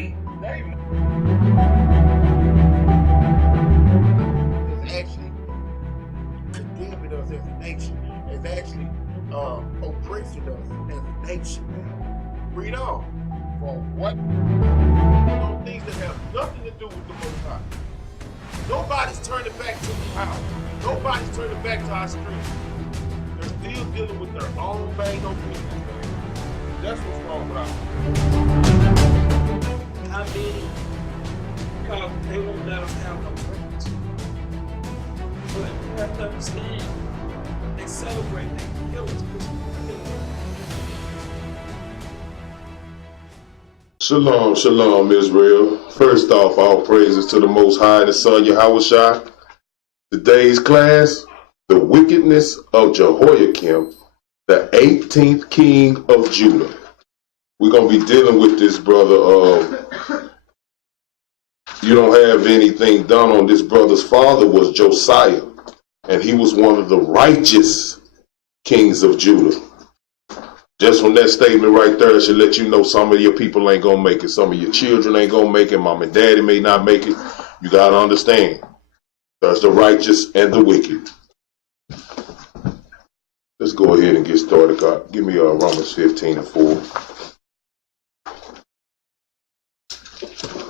Name is actually condemning us as a nation. It's actually oppressing us as a nation, man. Read on. For what? Those things that have nothing to do with the Most High. Nobody's turning back to the power. Nobody's turning back to our strength. They're still dealing with their own bang on business, man. That's what's wrong with us. How many? Because they won't let us have no friends. But you have to understand, they celebrate, they kill us. Shalom, shalom, Israel. First off, all praises to the Most High and His Son, Yahushua. Today's class, the wickedness of Jehoiakim, the 18th king of Judah. We're going to be dealing with this brother. You don't have anything done on this brother's father was Josiah, and he was one of the righteous kings of Judah. Just from that statement right there, it should let you know some of your people ain't going to make it. Some of your children ain't going to make it. Mom and daddy may not make it. You got to understand. There's the righteous and the wicked. Let's go ahead and get started. God, give me Romans 15:4.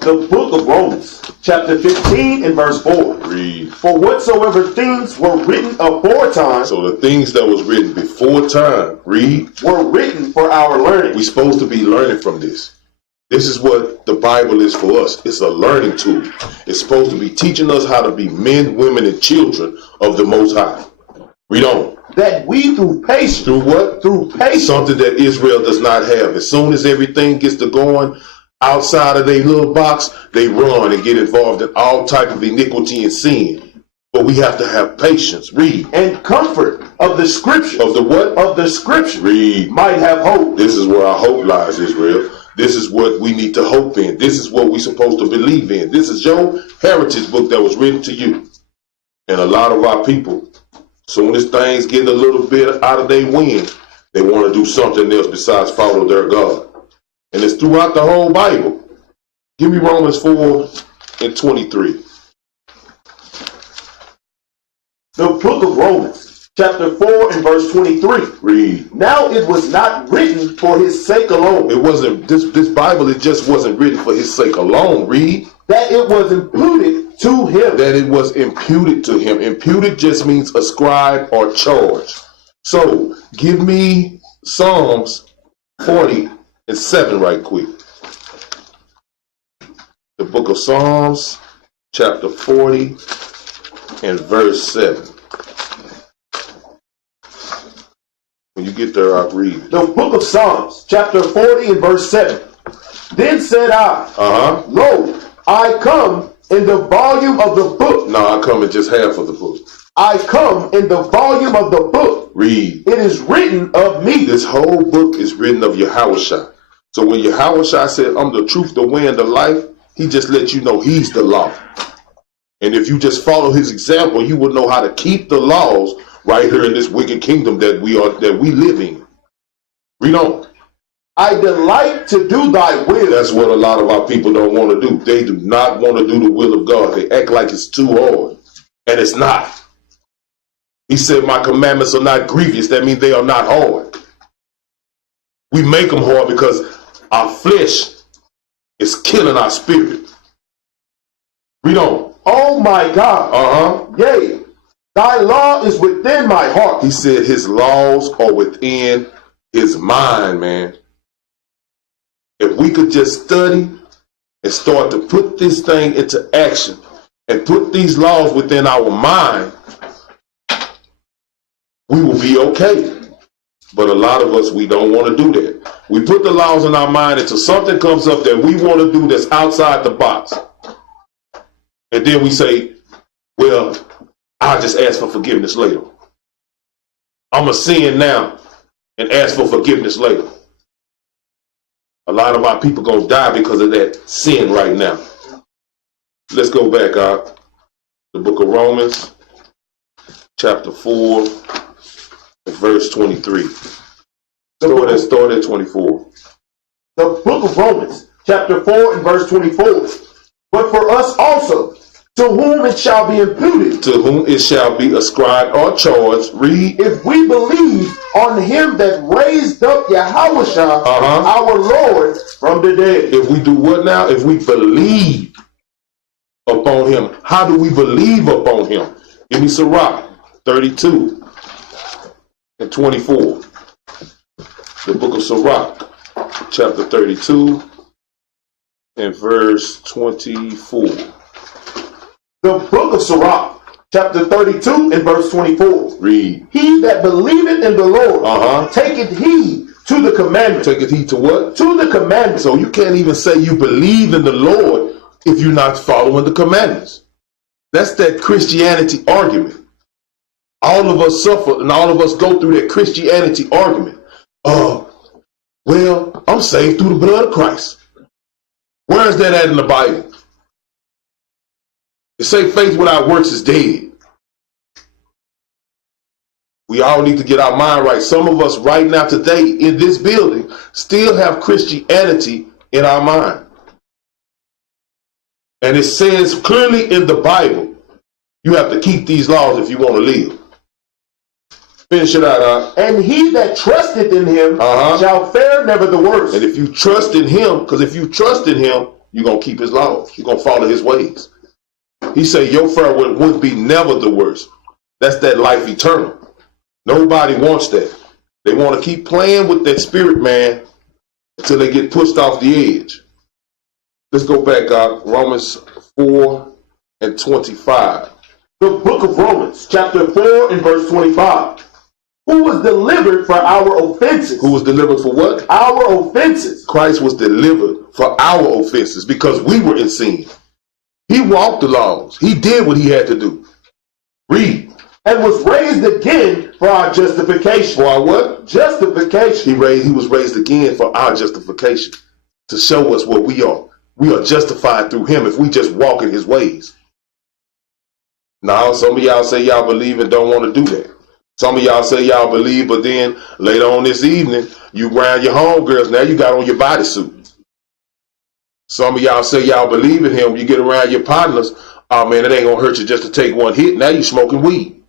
The book of Romans, chapter 15 and verse 4. Read. For whatsoever things were written aforetime. So the things that was written before time, read. Were written for our learning. We're supposed to be learning from this. This is what the Bible is for us. It's a learning tool. It's supposed to be teaching us how to be men, women, and children of the Most High. Read on. That we through patience. Through what? Through patience. Something that Israel does not have. As soon as everything gets to going outside of their little box, they run and get involved in all type of iniquity and sin. But we have to have patience. Read. And comfort of the scripture. Of the what? Of the scripture. Read. Might have hope. This is where our hope lies, Israel. This is what we need to hope in. This is what we're supposed to believe in. This is your heritage book that was written to you. And a lot of our people, soon as things get a little bit out of their wind, they want to do something else besides follow their God. And it's throughout the whole Bible. Give me Romans 4:23. The book of Romans, chapter 4 and verse 23. Read. Now it was not written for his sake alone. It wasn't, this Bible, it just wasn't written for his sake alone. Read. That it was imputed to him. That it was imputed to him. Imputed just means ascribe or charge. So give me Psalms 40:7 right quick. The book of Psalms, chapter 40 and verse 7. When you get there, I'll read it. The book of Psalms, chapter 40 and verse 7. Then said I, Lo, I come in the volume of the book. No, I come in just half of the book. I come in the volume of the book. Read. It is written of me. This whole book is written of Yahushua. So when Yahushua said, I'm the truth, the way, and the life, he just let you know he's the law. And if you just follow his example, you will know how to keep the laws right here in this wicked kingdom that we live in. Read on. I delight to do thy will. That's what a lot of our people don't want to do. They do not want to do the will of God. They act like it's too hard. And it's not. He said, my commandments are not grievous. That means they are not hard. We make them hard because our flesh is killing our spirit. Read on. Oh my God. Yea, thy law is within my heart. He said his laws are within his mind, man. If we could just study and start to put this thing into action and put these laws within our mind, we will be okay. But a lot of us, we don't want to do that. We put the laws in our mind until something comes up that we want to do that's outside the box. And then we say, well, I'll just ask for forgiveness later. I'm a sin now and ask for forgiveness later. A lot of our people going to die because of that sin right now. Let's go back out. The book of Romans, chapter 4, verse 23. Start at 24. The book of Romans, chapter 4 and verse 24. But for us also, to whom it shall be imputed, to whom it shall be ascribed or charged, read, if we believe on him that raised up Yahushua, our Lord, from the dead. If we do what now? If we believe upon him. How do we believe upon him? Give me Sirach 32 and 24. The book of Sirach, chapter 32 and verse 24. The book of Sirach, chapter 32 and verse 24. Read. He that believeth in the Lord, taketh heed to the commandment. Taketh heed to what? To the commandment. So you can't even say you believe in the Lord if you're not following the commandments. That's that Christianity argument. All of us suffer and all of us go through that Christianity argument. Well, I'm saved through the blood of Christ. Where is that at in the Bible? It say faith without works is dead. We all need to get our mind right. Some of us right now today in this building still have Christianity in our mind. And it says clearly in the Bible, you have to keep these laws if you want to live. Finish it out. And he that trusteth in him shall fare never the worse. And if you trust in him, because if you trust in him, you're going to keep his laws. You're going to follow his ways. He said your fare would be never the worst. That's that life eternal. Nobody wants that. They want to keep playing with that spirit, man, until they get pushed off the edge. Let's go back up. Romans 4 and 25. The book of Romans, chapter 4 and verse 25. Who was delivered for our offenses? Who was delivered for what? Our offenses. Christ was delivered for our offenses because we were in sin. He walked the laws. He did what he had to do. Read. And was raised again for our justification. For our what? Justification. He was raised again for our justification. To show us what we are. We are justified through him if we just walk in his ways. Now, some of y'all say y'all believe and don't want to do that. Some of y'all say y'all believe, but then later on this evening, you around your homegirls, now you got on your bodysuit. Some of y'all say y'all believe in him, you get around your partners, oh man, it ain't gonna hurt you just to take one hit, now you smoking weed.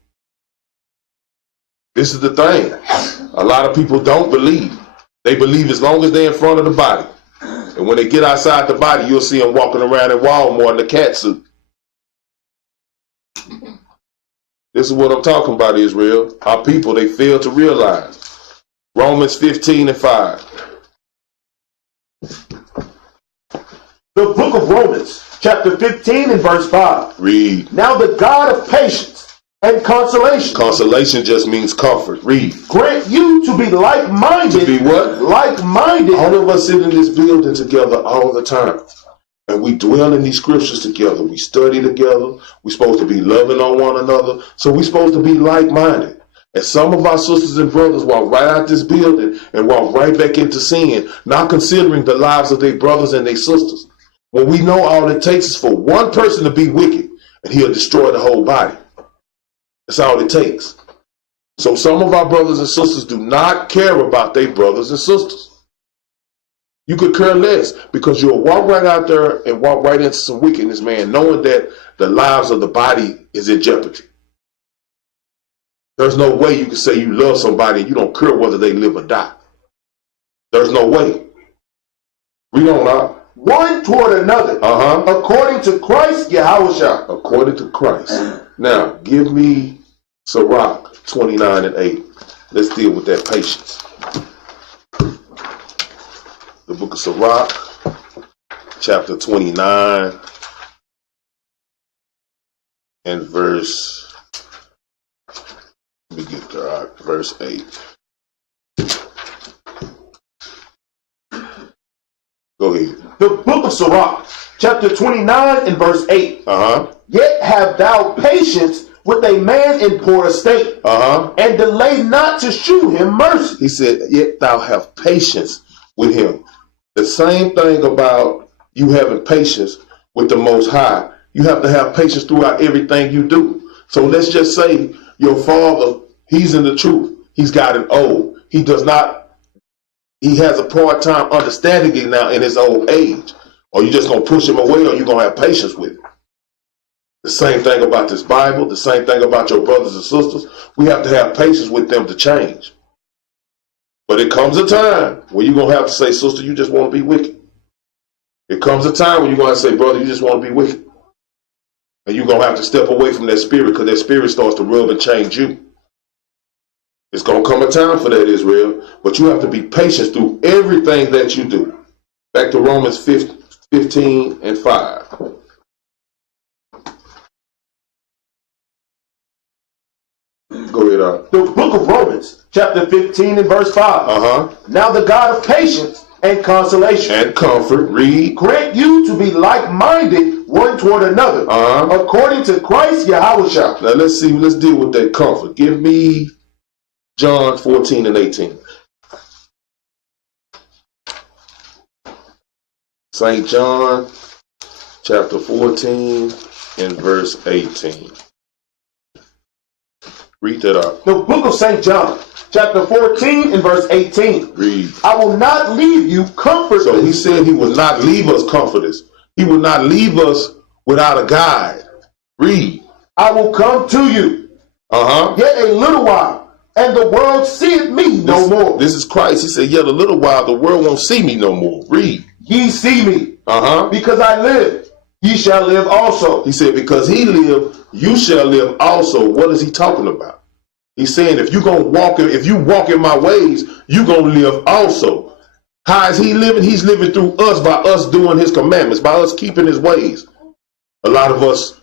This is the thing. A lot of people don't believe. They believe as long as they're in front of the body. And when they get outside the body, you'll see them walking around in Walmart in the cat suit. This is what I'm talking about, Israel. Our people, they fail to realize. Romans 15 and 5. The book of Romans, chapter 15 and verse 5. Read. Now the God of patience and consolation. Consolation just means comfort. Read. Grant you to be like-minded. To be what? Like-minded. All of us sit in this building together all the time. And we dwell in these scriptures together. We study together. We're supposed to be loving on one another. So we're supposed to be like-minded. And some of our sisters and brothers walk right out this building and walk right back into sin, not considering the lives of their brothers and their sisters. When we know all it takes is for one person to be wicked and he'll destroy the whole body. That's all it takes. So some of our brothers and sisters do not care about their brothers and sisters. You could care less because you'll walk right out there and walk right into some wickedness, man, knowing that the lives of the body is in jeopardy. There's no way you can say you love somebody and you don't care whether they live or die. There's no way. Read on out. One toward another. According to Christ, Yahushua. According to Christ. Now, give me Sirach 29 and 8. Let's deal with that patience. The book of Sirach, chapter 29 and verse, let me get there, verse 8. Go ahead. The book of Sirach, chapter 29 and verse 8. Yet have thou patience with a man in poor estate, and delay not to shew him mercy. He said, yet thou have patience with him. The same thing about you having patience with the Most High. You have to have patience throughout everything you do. So let's just say your father, he's in the truth. He's got an old. He does not he has a hard time understanding it now in his old age. Or you just going to push him away, or you're going to have patience with him. The same thing about this Bible, the same thing about your brothers and sisters. We have to have patience with them to change. But it comes a time where you're going to have to say, sister, you just want to be wicked. It comes a time when you're going to say, brother, you just want to be wicked. And you're going to have to step away from that spirit, because that spirit starts to rub and change you. It's going to come a time for that, Israel. But you have to be patient through everything that you do. Back to Romans 15 and 5. Go ahead. The book of Romans, chapter 15 and verse 5. Now the God of patience and consolation and comfort, read, grant you to be like-minded one toward another, according to Christ Yahushua. Now let's deal with that comfort. Give me John 14 and 18. St. John chapter 14 and verse 18. Read that out. The book of St. John, chapter 14 and verse 18. Read. I will not leave you comfortless. So he said he would not leave us comfortless. He would not leave us without a guide. Read. I will come to you. Yet a little while, and the world seeth me no more. This is Christ. He said, yet a little while, the world won't see me no more. Read. Ye see me. Because I live, ye shall live also. He said, because he lived, you shall live also. What is he talking about? He's saying, if you walk in my ways, you're going to live also. How is he living? He's living through us, by us doing his commandments, by us keeping his ways. A lot of us,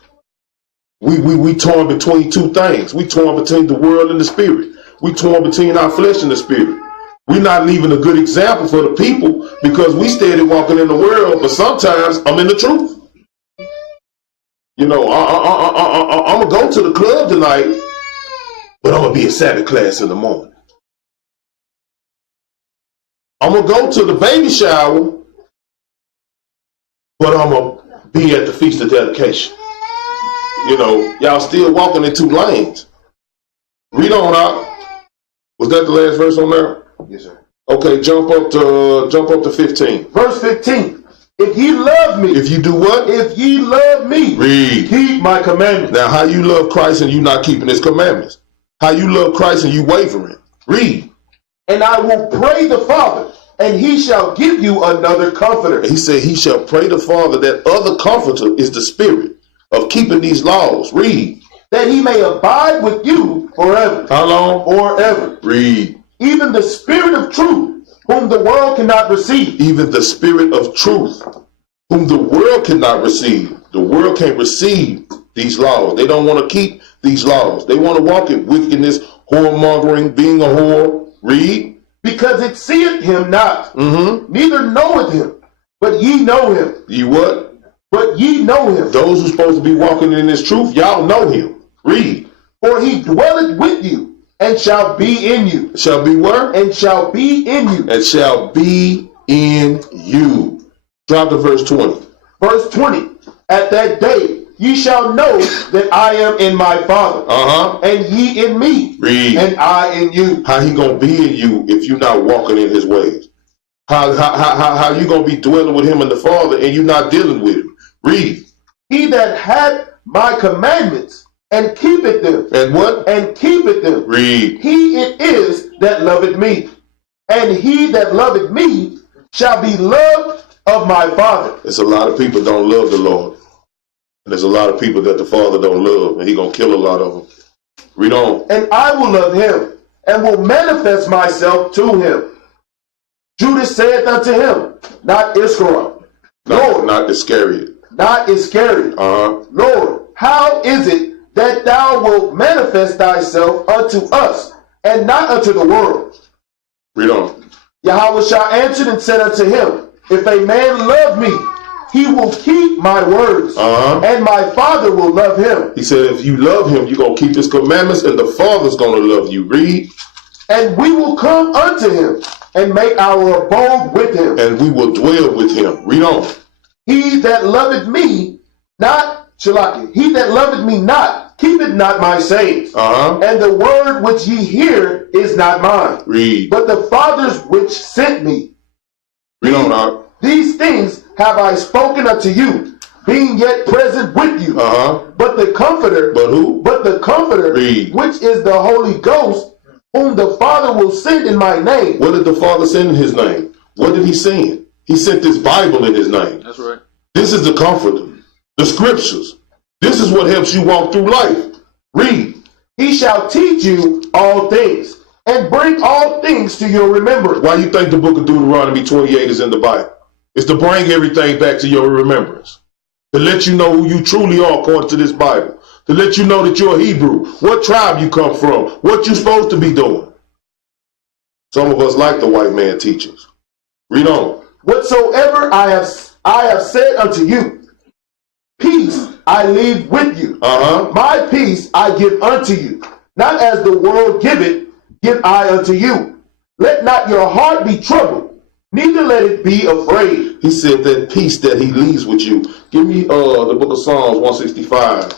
we torn between two things. We torn between the world and the spirit. We torn between our flesh and the spirit. We're not leaving a good example for the people because we steady walking in the world, but sometimes I'm in the truth. You know, I'm going to go to the club tonight, but I'm going to be at Sabbath class in the morning. I'm going to go to the baby shower, but I'm going to be at the Feast of Dedication. You know, y'all still walking in two lanes. Read on out. Was that the last verse on there? Yes, sir. Okay, jump up to 15. Verse 15. If ye love me. If you do what? If ye love me. Read. Keep my commandments. Now, how you love Christ and you not keeping his commandments? How you love Christ and you wavering? Read. And I will pray the Father, and he shall give you another comforter. He said he shall pray the Father. That other comforter is the spirit of keeping these laws. Read. That he may abide with you forever. How long? Forever. Read. Even the Spirit of truth, whom the world cannot receive. Even the Spirit of truth, whom the world cannot receive. The world can't receive these laws. They don't want to keep these laws. They want to walk in wickedness, whoremongering, being a whore. Read. Because it seeth him not, neither knoweth him, but ye know him. Ye what? But ye know him. Those who supposed to be walking in this truth, y'all know him. Read. For he dwelleth with you, and shall be in you. Shall be where? And shall be in you. And shall be in you. Drop to verse 20. Verse 20. At that day ye shall know that I am in my Father, and ye in me. Read. And I in you. How he gonna be in you if you're not walking in his ways? How you gonna be dwelling with him and the Father and you not dealing with him? Read. He that had my commandments and keepeth them. And what? And keepeth them. Read. He it is that loveth me. And he that loveth me shall be loved of my Father. There's a lot of people don't love the Lord. And there's a lot of people that the Father don't love. And he gonna kill a lot of them. Read on. And I will love him, and will manifest myself to him. Judas saith unto him, not Iscariot, Lord, not Iscariot. Not Iscariot. Lord, how is it that thou wilt manifest thyself unto us, and not unto the world? Read on. Yahushua answered and said unto him, if a man love me, he will keep my words, and my Father will love him. He said, if you love him, you're going to keep his commandments, and the Father's going to love you. Read. And we will come unto him, and make our abode with him. And we will dwell with him. Read on. He that loveth me, not Shalaki, he that loveth me not, keepeth not my sayings. And the word which ye hear is not mine. Read. But the Father's which sent me. Read on out. These things have I spoken unto you, being yet present with you. But the Comforter. But who? But the Comforter, Read. which is the Holy Ghost, whom the Father will send in my name. What did the Father send in his name? What did he send? He sent this Bible in his name. That's right. This is the Comforter. The scriptures. This is what helps you walk through life. Read. He shall teach you all things, and bring all things to your remembrance. Why you think the book of Deuteronomy 28 is in the Bible? It's to bring everything back to your remembrance. To let you know who you truly are according to this Bible. To let you know that you're a Hebrew. What tribe you come from. What you're supposed to be doing. Some of us like the white man teachings. Read on. Whatsoever I have said unto you, peace I leave with you. My peace I give unto you. Not as the world giveth, give I unto you. Let not your heart be troubled, neither let it be afraid. He said that peace that he leaves with you. Give me the book of Psalms 165.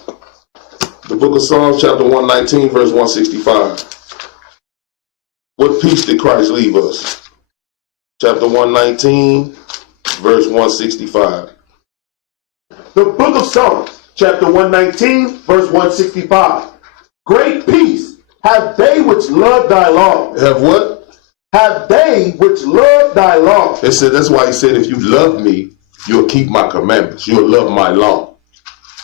The book of Psalms chapter 119 verse 165. What peace did Christ leave us? Chapter 119 verse 165. The book of Psalms, chapter 119, verse 165. Great peace have they which love thy law. Have what? Have they which love thy law. It said, that's why he said, if you love me, you'll keep my commandments. You'll love my law.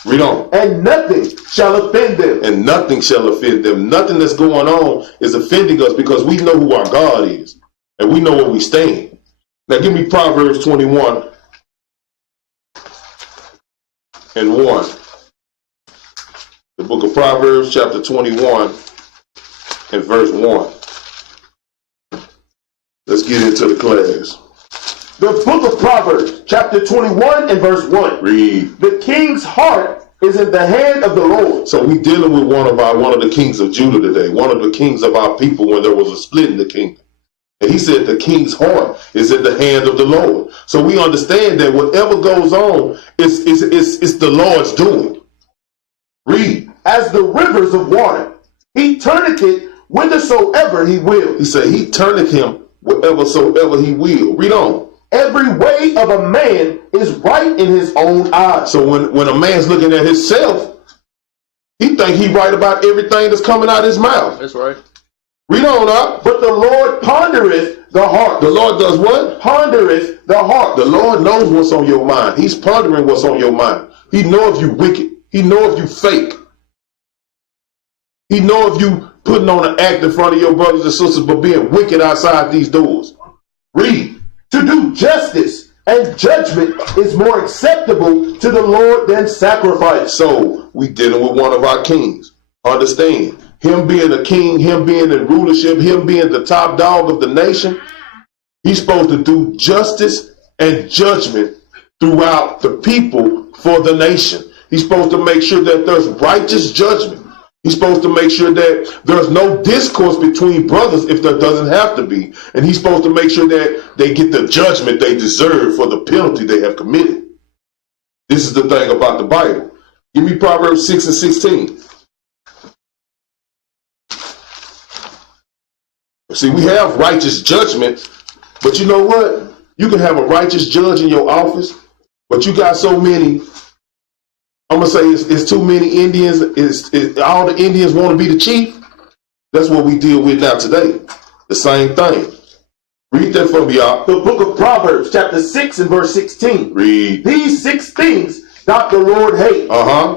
Read on. And nothing shall offend them. And nothing shall offend them. Nothing that's going on is offending us because we know who our God is. And we know where we stand. Now give me Proverbs 21 and 1. The book of Proverbs chapter 21 and verse 1. Let's get into the class. The book of Proverbs chapter 21 and verse 1. Read. The king's heart is in the hand of the Lord. So we dealing with one of the kings of Judah today, one of the kings of our people when there was a split in the kingdom. And he said the king's heart is in the hand of the Lord. So we understand that whatever goes on is the Lord's doing. Read. As the rivers of water, he turneth it whithersoever he will. He said he turneth him whithersoever he will. Read on. Every way of a man is right in his own eyes. So when a man's looking at himself, he think he right about everything that's coming out of his mouth. That's right. Read on up. But the Lord pondereth the heart. The Lord does what? Pondereth the heart. The Lord knows what's on your mind. He's pondering what's on your mind. He knows if you wicked. He knows if you fake. He knows if you putting on an act in front of your brothers and sisters but being wicked outside these doors. Read. To do justice and judgment is more acceptable to the Lord than sacrifice. So we dealing with one of our kings. Understand. Him being a king, him being in rulership, him being the top dog of the nation, he's supposed to do justice and judgment throughout the people for the nation. He's supposed to make sure that there's righteous judgment. He's supposed to make sure that there's no discourse between brothers if there doesn't have to be. And he's supposed to make sure that they get the judgment they deserve for the penalty they have committed. This is the thing about the Bible. Give me Proverbs 6 and 16. See, we have righteous judgment, but you know what? You can have a righteous judge in your office, but you got so many, I'm going to say it's too many Indians, all the Indians want to be the chief. That's what we deal with now today. The same thing. Read that for me, y'all. The book of Proverbs, chapter 6 and verse 16. Read. These 6 things doth the Lord hate.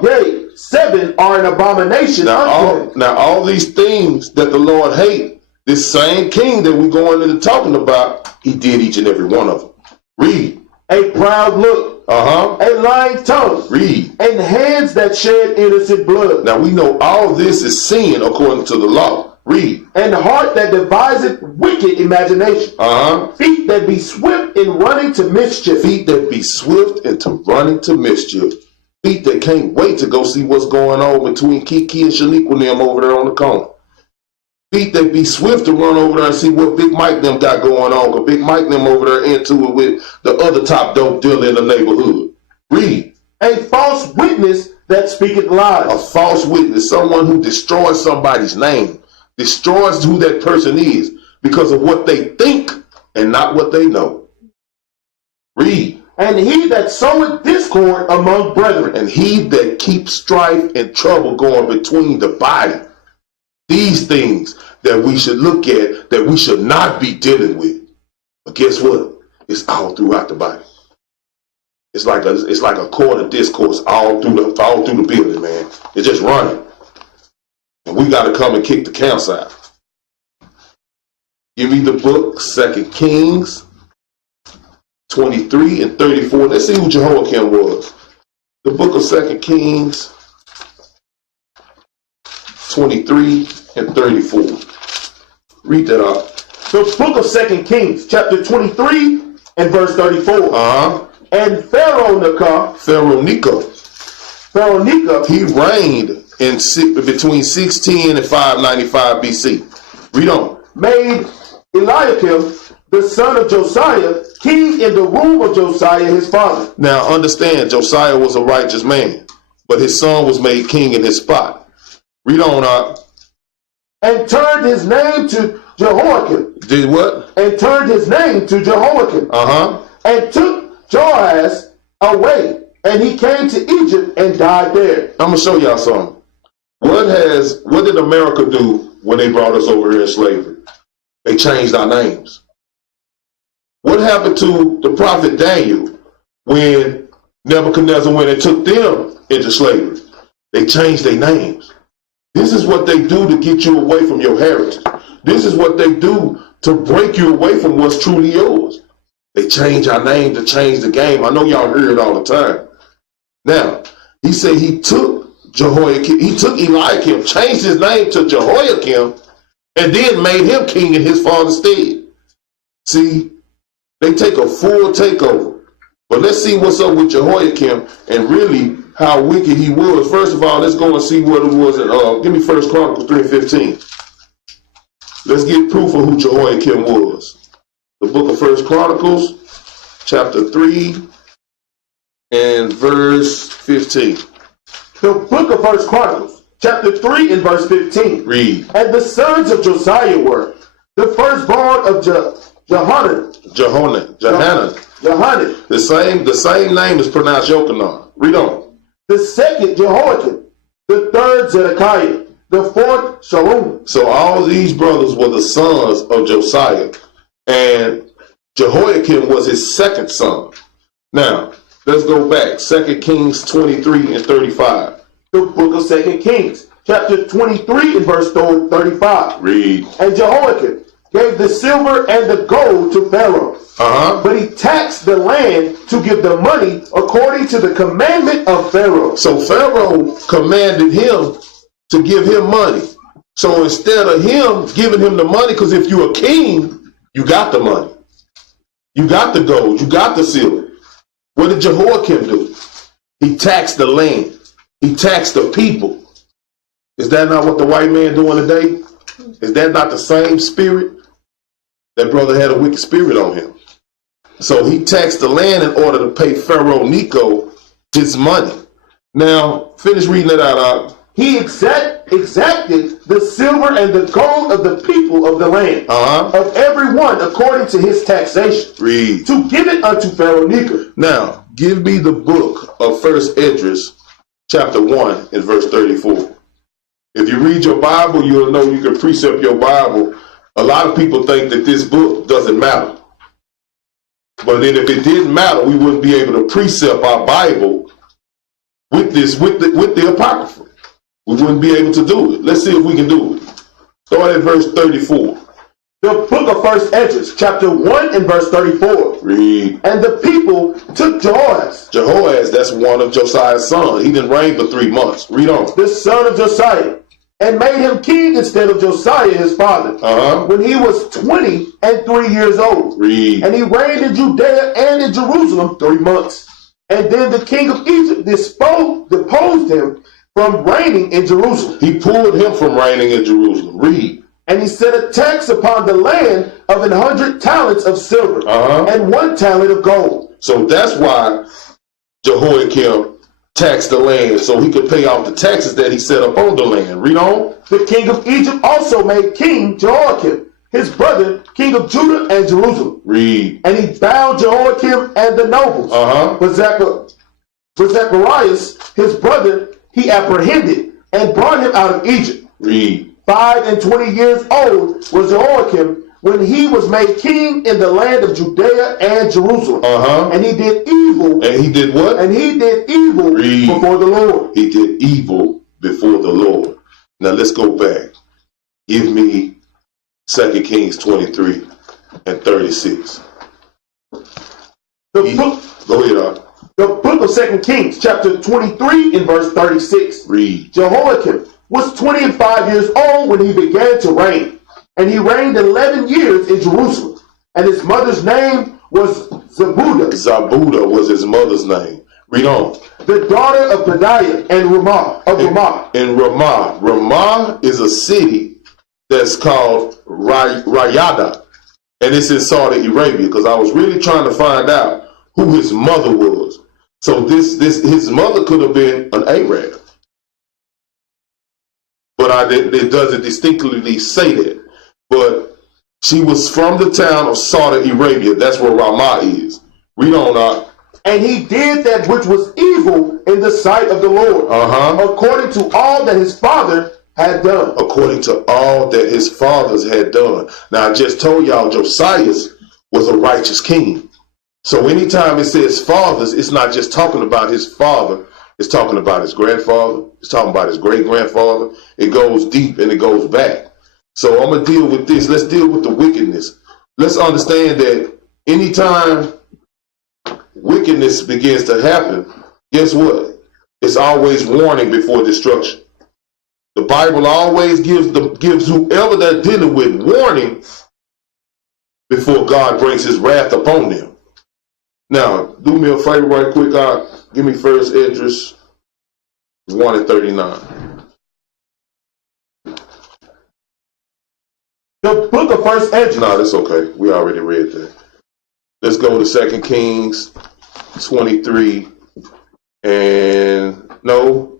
Yea, 7 are an abomination unto him. Now, all these things that the Lord hate, this same king that we're going into talking about, he did each and every one of them. Read. A proud look. A lying tongue. Read. And hands that shed innocent blood. Now we know all this is sin according to the law. Read. And heart that deviseth wicked imagination. Feet that be swift in running to mischief. Feet that be swift into running to mischief. Feet that can't wait to go see what's going on between Kiki and Shaniqua and them over there on the corner. Feet that be swift to run over there and see what Big Mike them got going on, because Big Mike them over there into it with the other top dope dealer in the neighborhood. Read. A false witness that speaketh lies. A false witness, someone who destroys somebody's name, destroys who that person is because of what they think and not what they know. Read. And he that soweth discord among brethren. And he that keeps strife and trouble going between the body. These things that we should look at, that we should not be dealing with. But guess what? It's all throughout the body. It's like a court of discourse all through the building, man. It's just running. And we got to come and kick the camps out. Give me the book, 2 Kings 23 and 34. Let's see who Jehoiakim was. The book of 2 Kings 23 and 34. Read that out. The book of 2 Kings, chapter 23 and verse 34. And Pharaoh Necho, he reigned in between 610 and 595 BC. Read on. Made Eliakim, the son of Josiah, king in the room of Josiah his father. Now understand, Josiah was a righteous man, but his son was made king in his spot. Read on. And turned his name to Jehoiakim. Did what? And turned his name to Jehoiakim. And took Joahaz away, and he came to Egypt and died there. I'm gonna show y'all something. What did America do when they brought us over here in slavery? They changed our names. What happened to the prophet Daniel when Nebuchadnezzar went and took them into slavery? They changed their names. This is what they do to get you away from your heritage. This is what they do to break you away from what's truly yours. They change our name to change the game. I know y'all hear it all the time. Now, he said he took Eliakim, changed his name to Jehoiakim, and then made him king in his father's stead. See, they take a full takeover. But let's see what's up with Jehoiakim and really how wicked he was. First of all, let's go and see what it was. Give me 1 Chronicles 3:15. Let's get proof of who Jehoiakim was. The book of 1 Chronicles, chapter 3 and verse 15. The book of 1 Chronicles, chapter 3 and verse 15. Read. And the sons of Josiah were the firstborn of Johanan. The same name is pronounced Yochanan. Read on. The second Jehoiakim. The third Zedekiah. The fourth Shalom. So all these brothers were the sons of Josiah. And Jehoiakim was his second son. Now, let's go back. 2 Kings 23 and 35. The book of 2 Kings, chapter 23 and verse 35. Read. And Jehoiakim gave the silver and the gold to Pharaoh. But he taxed the land to give the money according to the commandment of Pharaoh. So Pharaoh commanded him to give him money. So instead of him giving him the money, because if you're a king, you got the money. You got the gold. You got the silver. What did Jehoiakim do? He taxed the land. He taxed the people. Is that not what the white man doing today? Is that not the same spirit? That brother had a wicked spirit on him. So he taxed the land in order to pay Pharaoh Necho his money. Now, finish reading it out. He exacted the silver and the gold of the people of the land, of every one according to his taxation. Read. To give it unto Pharaoh Necho. Now, give me the book of 1 Esdras, chapter 1, and verse 34. If you read your Bible, you'll know you can precept your Bible. A lot of people think that this book doesn't matter. But then if it didn't matter, we wouldn't be able to precept our Bible with the Apocrypha. We wouldn't be able to do it. Let's see if we can do it. Start at verse 34. The book of 1 Esdras, chapter 1 and verse 34. Read. And the people took Jehoiaz. Jehoiaz, that's one of Josiah's sons. He didn't reign for 3 months. Read on. The son of Josiah. And made him king instead of Josiah his father. When he was 23 years old. Read. And he reigned in Judea and in Jerusalem 3 months. And then the king of Egypt deposed him from reigning in Jerusalem. He pulled him from reigning in Jerusalem. Read. And he set a tax upon the land of 100 talents of silver and 1 talent of gold. So that's why Jehoiakim tax the land so he could pay off the taxes that he set up on the land. Read on. The king of Egypt also made King Jehoiakim, his brother, king of Judah and Jerusalem. Read. And he bound Jehoiakim and the nobles. But Zacharias, his brother, he apprehended and brought him out of Egypt. Read. 25 years old was Jehoiakim when he was made king in the land of Judea and Jerusalem. And he did evil. And he did what? And he did evil before the Lord. He did evil before the Lord. Now let's go back. Give me 2 Kings 23 and 36. Go ahead, The book of 2 Kings, chapter 23 and verse 36. Read. Jehoiakim was 25 years old when he began to reign. And he reigned 11 years in Jerusalem. And his mother's name was Zebudah. Zebudah was his mother's name. Read on. The daughter of Pedaiah and Ramah. In Ramah. Ramah is a city that's called Riyadh. And it's in Saudi Arabia, because I was really trying to find out who his mother was. So his mother could have been an Arab. But it doesn't distinctly say that. But she was from the town of Saudi Arabia. That's where Ramah is. Read on. And he did that which was evil in the sight of the Lord, according to all that his father had done. According to all that his fathers had done. Now, I just told y'all Josiah was a righteous king. So anytime it says fathers, it's not just talking about his father. It's talking about his grandfather. It's talking about his great-grandfather. It goes deep and it goes back. So I'm going to deal with this. Let's deal with the wickedness. Let's understand that anytime wickedness begins to happen, guess what? It's always warning before destruction. The Bible always gives whoever they're dealing with warning before God brings his wrath upon them. Now, do me a favor right quick, God. Give me first Esdras 1 and 39. The book of First Esdras. No, that's okay. We already read that. Let's go to 2 Kings 23 and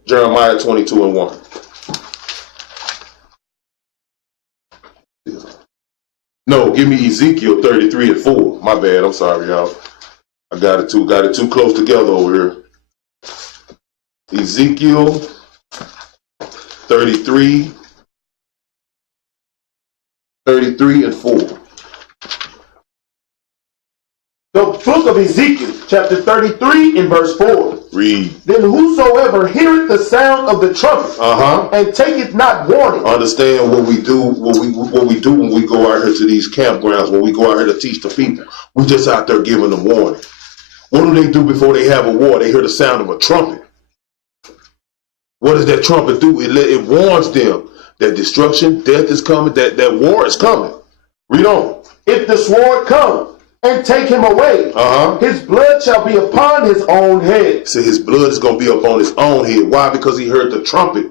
Jeremiah 22 and 1. No, give me Ezekiel 33 and 4. My bad. I'm sorry, y'all. I got it too close together over here. Ezekiel 33 and 4. The book of Ezekiel, chapter 33 and verse 4. Read. Then whosoever heareth the sound of the trumpet and taketh not warning. Understand what we do, what we do when we go out here to these campgrounds, when we go out here to teach the people. We just out there giving them warning. What do they do before they have a war? They hear the sound of a trumpet. What does that trumpet do? It warns them that destruction, death is coming, that war is coming. Read on. If the sword come and take him away, his blood shall be upon his own head. So his blood is going to be upon his own head. Why? Because he heard the trumpet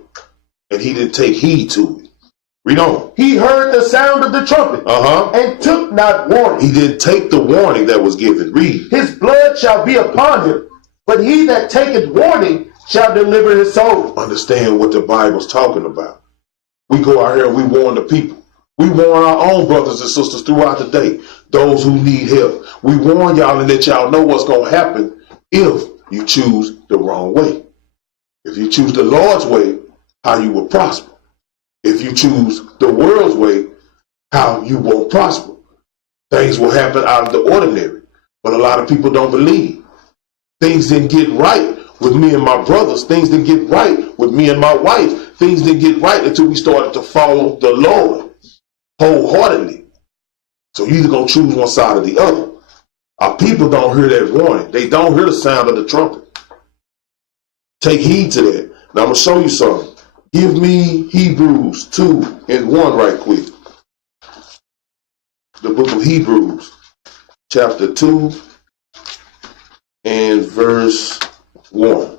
and he didn't take heed to it. Read on. He heard the sound of the trumpet and took not warning. He didn't take the warning that was given. Read. His blood shall be upon him, but he that taketh warning shall deliver his soul. Understand what the Bible's talking about. We go out here and we warn the people. We warn our own brothers and sisters throughout the day, those who need help. We warn y'all and let y'all know what's going to happen if you choose the wrong way. If you choose the Lord's way, how you will prosper. If you choose the world's way, how you won't prosper. Things will happen out of the ordinary. But a lot of people don't believe. Things didn't get right with me and my brothers. Things didn't get right with me and my wife. Things didn't get right until we started to follow the Lord wholeheartedly. So you're either going to choose one side or the other. Our people don't hear that warning. They don't hear the sound of the trumpet. Take heed to that. Now I'm going to show you something. Give me Hebrews 2 and 1 right quick. The book of Hebrews, chapter 2 and verse 1.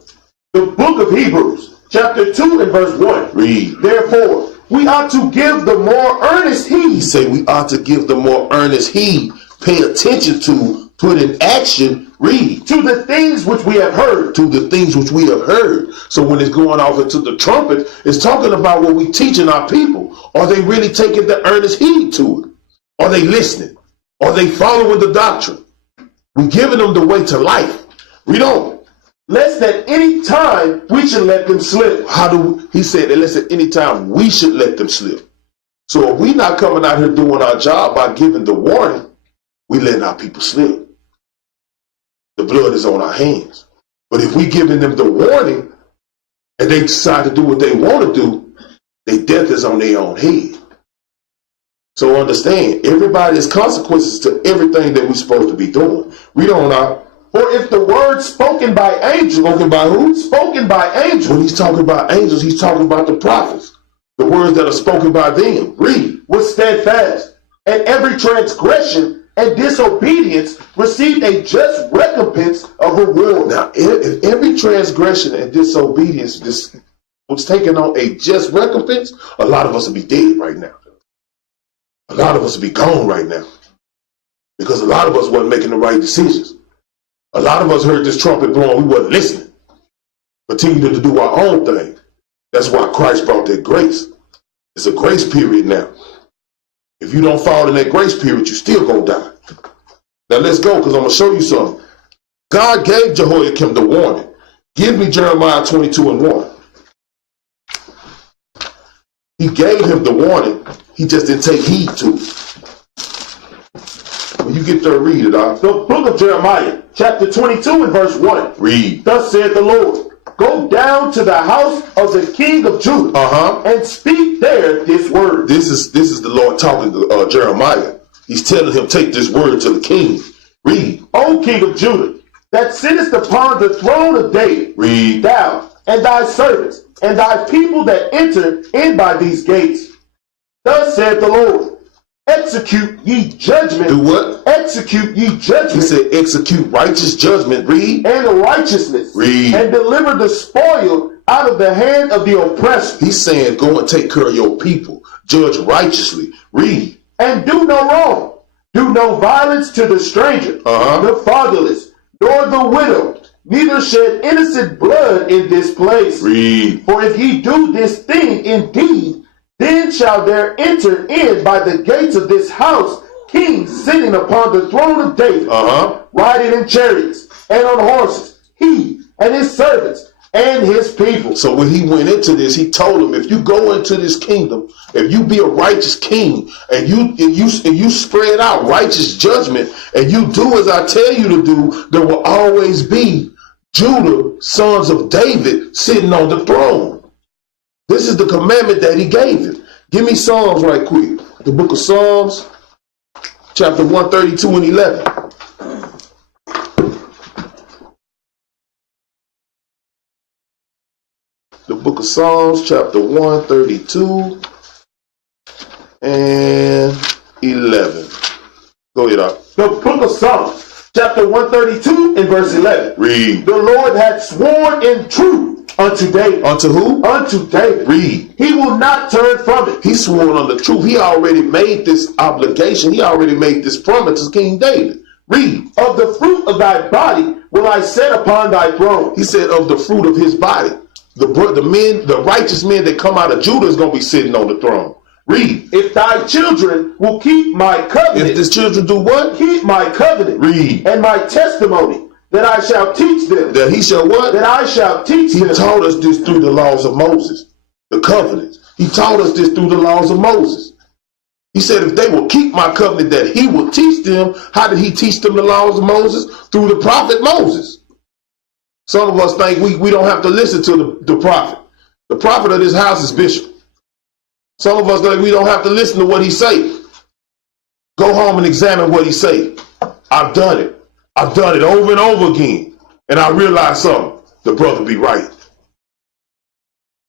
The book of Hebrews, chapter 2 and verse 1. Read. Therefore, we ought to give the more earnest heed. He say we ought to give the more earnest heed pay attention to, put in action, read. To the things which we have heard. To the things which we have heard. So when it's going off into the trumpet, it's talking about what we teaching our people. Are they really taking the earnest heed to it? Are they listening? Are they following the doctrine? We're giving them the way to life. Read on. Lest at any time we should let them slip. He said that lest at any time we should let them slip. So if we not coming out here doing our job by giving the warning, we letting our people slip. The blood is on our hands. But if we giving them the warning and they decide to do what they want to do, their death is on their own head. So understand, everybody has consequences to everything that we're supposed to be doing. Read on now. For if the word spoken by angels. Spoken by who? Spoken by angels. When he's talking about angels, he's talking about the prophets. The words that are spoken by them. Read. Was steadfast, and every transgression and disobedience received a just recompense of reward. Now, if every transgression and disobedience was taken on a just recompense, a lot of us would be dead right now. A lot of us would be gone right now. Because a lot of us wasn't making the right decisions. A lot of us heard this trumpet blowing, we wasn't listening. Continued to do our own thing. That's why Christ brought that grace. It's a grace period now. If you don't fall in that grace period, you still gonna die. Now let's go, because I'm gonna show you something. God gave Jehoiakim the warning. Give me Jeremiah 22:1. He gave him the warning. He just didn't take heed to it. When you get there, read it. The book of Jeremiah, chapter 22 and verse 1. Read. Thus said the Lord, go down to the house of the king of Judah and speak there this word. This is the Lord talking to Jeremiah. He's telling him, take this word to the king. Read. O king of Judah, that sittest upon the throne of David. Read. Thou and thy servants and thy people that enter in by these gates. Thus said the Lord, execute ye judgment. Do what? Execute ye judgment. He said execute righteous judgment. Read. And righteousness. Read. And deliver the spoil out of the hand of the oppressor. He's saying go and take care of your people. Judge righteously. Read. And do no wrong. Do no violence to the stranger, the fatherless, nor the widow. Neither shed innocent blood in this place. Read. For if ye do this thing indeed, then shall there enter in by the gates of this house kings sitting upon the throne of David, riding in chariots and on horses, he and his servants and his people. So when he went into this, he told him, if you go into this kingdom, if you be a righteous king and you spread out righteous judgment and you do as I tell you to do, there will always be Judah, sons of David, sitting on the throne. This is the commandment that he gave him. Give me Psalms right quick. The book of Psalms, chapter 132 and 11. The book of Psalms, chapter 132 and 11. Go ahead, Doc. The book of Psalms, chapter 132 and verse 11. Read. The Lord hath sworn in truth unto David. Unto who? Unto David. Read. He will not turn from it. He sworn on the truth. He already made this obligation. He already made this promise to King David. Read. Of the fruit of thy body will I set upon thy throne. He said of the fruit of his body. The righteous men that come out of Judah is going to be sitting on the throne. Read. If thy children will keep my covenant. If his children do what? Keep my covenant. Read. And my testimony that I shall teach them. That he shall what? That I shall teach them. He taught us this through the laws of Moses. The covenants. He taught us this through the laws of Moses. He said if they will keep my covenant that he will teach them. How did he teach them the laws of Moses? Through the prophet Moses. Some of us think we don't have to listen to the prophet. The prophet of this house is Bishop. Some of us think we don't have to listen to what he say. Go home and examine what he say. I've done it. I've done it over and over again. And I realized something. The brother be right.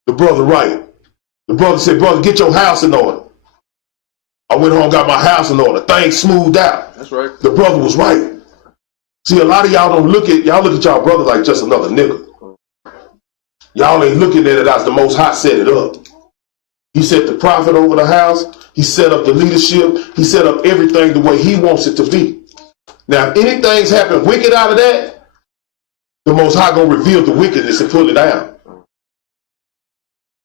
The brother right. The brother said, brother, get your house in order. I went home, got my house in order. Things smoothed out. That's right. The brother was right. See, a lot of y'all don't look at y'all brother like just another nigga. Y'all ain't looking at it as the Most High set it up. He set the prophet over the house. He set up the leadership. He set up everything the way he wants it to be. Now, if anything's happened wicked out of that, the Most High gonna reveal the wickedness and pull it down.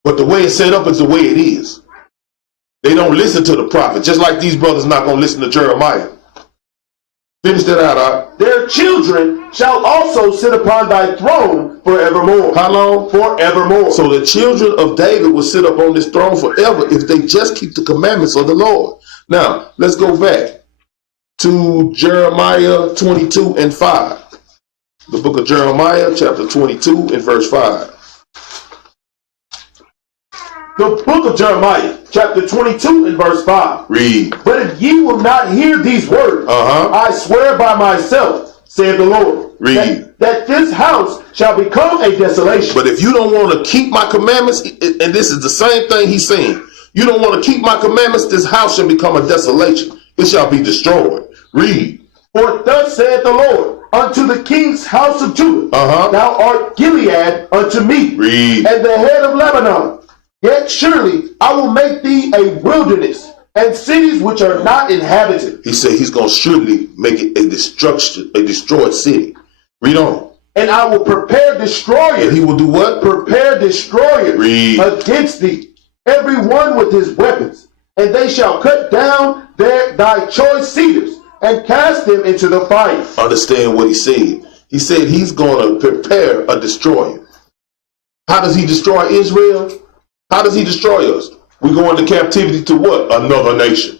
But the way it's set up is the way it is. They don't listen to the prophet, just like these brothers not gonna listen to Jeremiah. Finish that out. Their children shall also sit upon thy throne forevermore. How long? Forevermore. So the children of David will sit up on this throne forever if they just keep the commandments of the Lord. Now, let's go back to Jeremiah 22 and 5. The book of Jeremiah, chapter 22 and verse 5. The book of Jeremiah, chapter 22 and verse 5. Read. But if ye will not hear these words, I swear by myself, saith the Lord, Read. That this house shall become a desolation. But if you don't want to keep my commandments, and this is the same thing he's saying, you don't want to keep my commandments, this house shall become a desolation. It shall be destroyed. Read. For thus saith the Lord unto the king's house of Judah, Thou art Gilead unto me, Read. and the head of Lebanon. Yet surely I will make thee a wilderness, and cities which are not inhabited. He said he's going to surely make it a destroyed city. Read on. And I will prepare destroyers. And he will do what? Prepare destroyers Read. Against thee, every one with his weapons. And they shall cut down thy choice cedars, and cast them into the fire. Understand what he said. He said he's going to prepare a destroyer. How does he destroy Israel? How does he destroy us? We go into captivity to what? Another nation.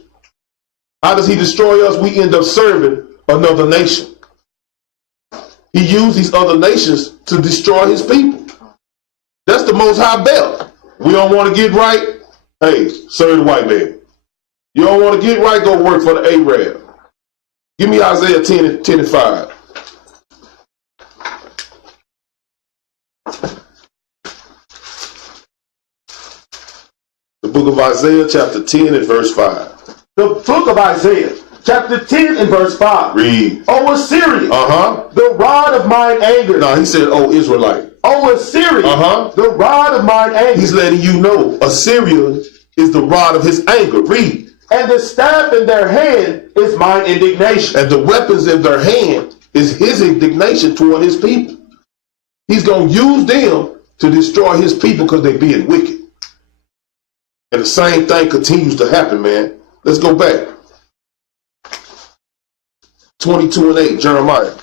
How does he destroy us? We end up serving another nation. He used these other nations to destroy his people. That's the Most High belt. We don't want to get right? Hey, serve the white man. You don't want to get right? Go work for the Arab. Give me Isaiah 10 and 5. The book of Isaiah, chapter 10 and verse 5. The book of Isaiah, chapter 10 and verse 5. Read. O Assyria, the rod of mine anger. No, he said, O Israelite. O Assyria, the rod of mine anger. He's letting you know Assyria is the rod of his anger. Read. And the staff in their hand is mine indignation. And the weapons in their hand is his indignation toward his people. He's going to use them to destroy his people because they're being wicked. And the same thing continues to happen, man. Let's go back. 22 and 8, Jeremiah.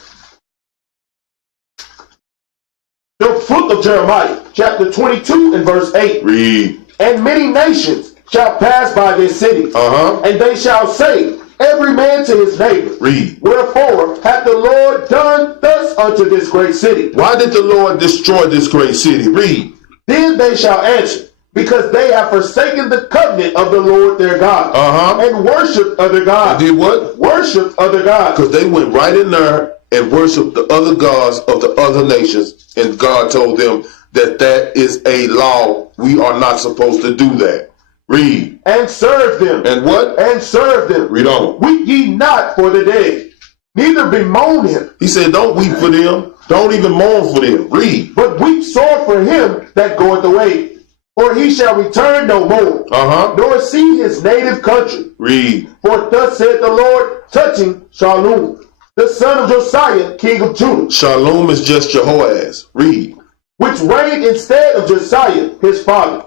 The book of Jeremiah, chapter 22 and verse 8. Read. And many nations shall pass by this city, and they shall say, every man to his neighbor. Read. Wherefore hath the Lord done thus unto this great city? Why did the Lord destroy this great city? Read. Then they shall answer, because they have forsaken the covenant of the Lord their God, and worshipped other gods. They did what? Worshipped other gods. Because they went right in there and worshiped the other gods of the other nations, and God told them that that is a law. We are not supposed to do that. Read. And serve them. And what? And serve them. Read on. Weep ye not for the dead, neither bemoan him. He said, don't weep for them. Don't even mourn for them. Read. But weep sore for him that goeth away. For he shall return no more, nor see his native country. Read. For thus saith the Lord touching Shallum, the son of Josiah, king of Judah. Shallum is just Jehoiakim. Read. Which reigned instead of Josiah, his father,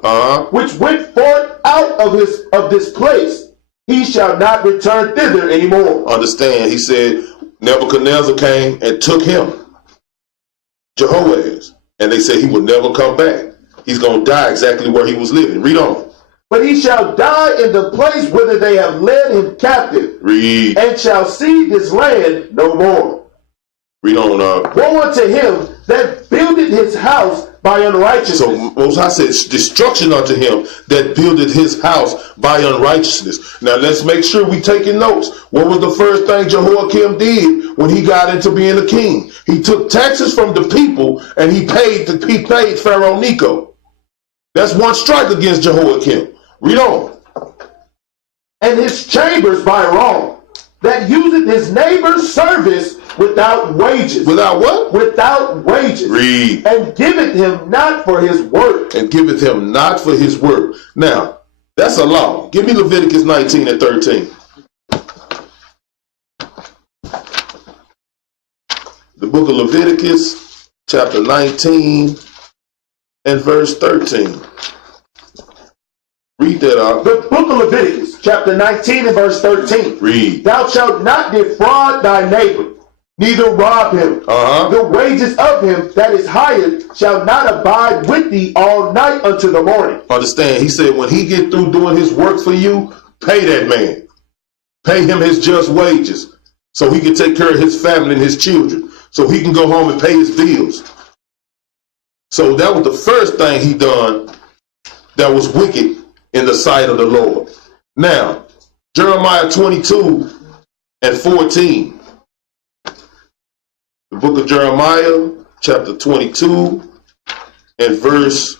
which went forth out of this place. He shall not return thither anymore. Understand, he said Nebuchadnezzar came and took him, Jehoiakim, and they said he would never come back. He's going to die exactly where he was living. Read on. But he shall die in the place whither they have led him captive. Read. And shall see this land no more. Read on. Woe unto him that builded his house by unrighteousness. So Most High says destruction unto him that builded his house by unrighteousness. Now let's make sure we taking notes. What was the first thing Jehoiakim did when he got into being a king? He took taxes from the people and he paid Pharaoh Necho. That's one strike against Jehoiakim. Read on. And his chambers by wrong, that useth his neighbor's service without wages. Without what? Without wages. Read. And giveth him not for his work. And giveth him not for his work. Now, that's a law. Give me Leviticus 19 and 13. The book of Leviticus, chapter 19 and verse 13. Read that out. The book of Leviticus, chapter 19 and verse 13. Read. Thou shalt not defraud thy neighbor, neither rob him. The wages of him that is hired shall not abide with thee all night unto the morning. Understand, he said when he get through doing his work for you, pay that man. Pay him his just wages so he can take care of his family and his children, so he can go home and pay his bills. So that was the first thing he done that was wicked in the sight of the Lord. Now, Jeremiah 22 and 14. The book of Jeremiah, chapter 22 and verse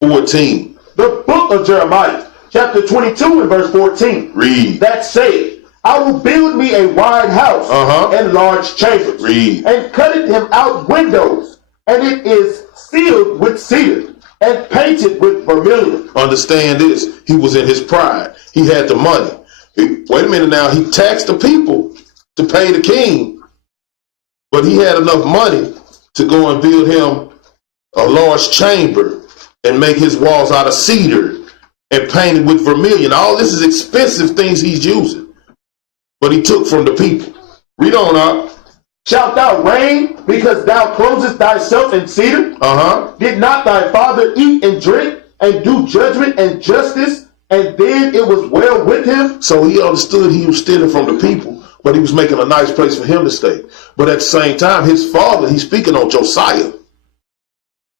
14. The book of Jeremiah, chapter 22 and verse 14. Read. That saith, I will build me a wide house and large chambers. Read. And cutteth him out windows, and it is sealed with cedar and painted with vermilion. Understand this. He was in his pride. He had the money. Wait a minute now. He taxed the people to pay the king, but he had enough money to go and build him a large chamber and make his walls out of cedar and paint it with vermilion. All this is expensive things he's using, but he took from the people. Read on up. Shalt thou reign because thou closest thyself in cedar? Did not thy father eat and drink and do judgment and justice, and then it was well with him? So he understood he was stealing from the people, but he was making a nice place for him to stay. But at the same time, his father, he's speaking on Josiah.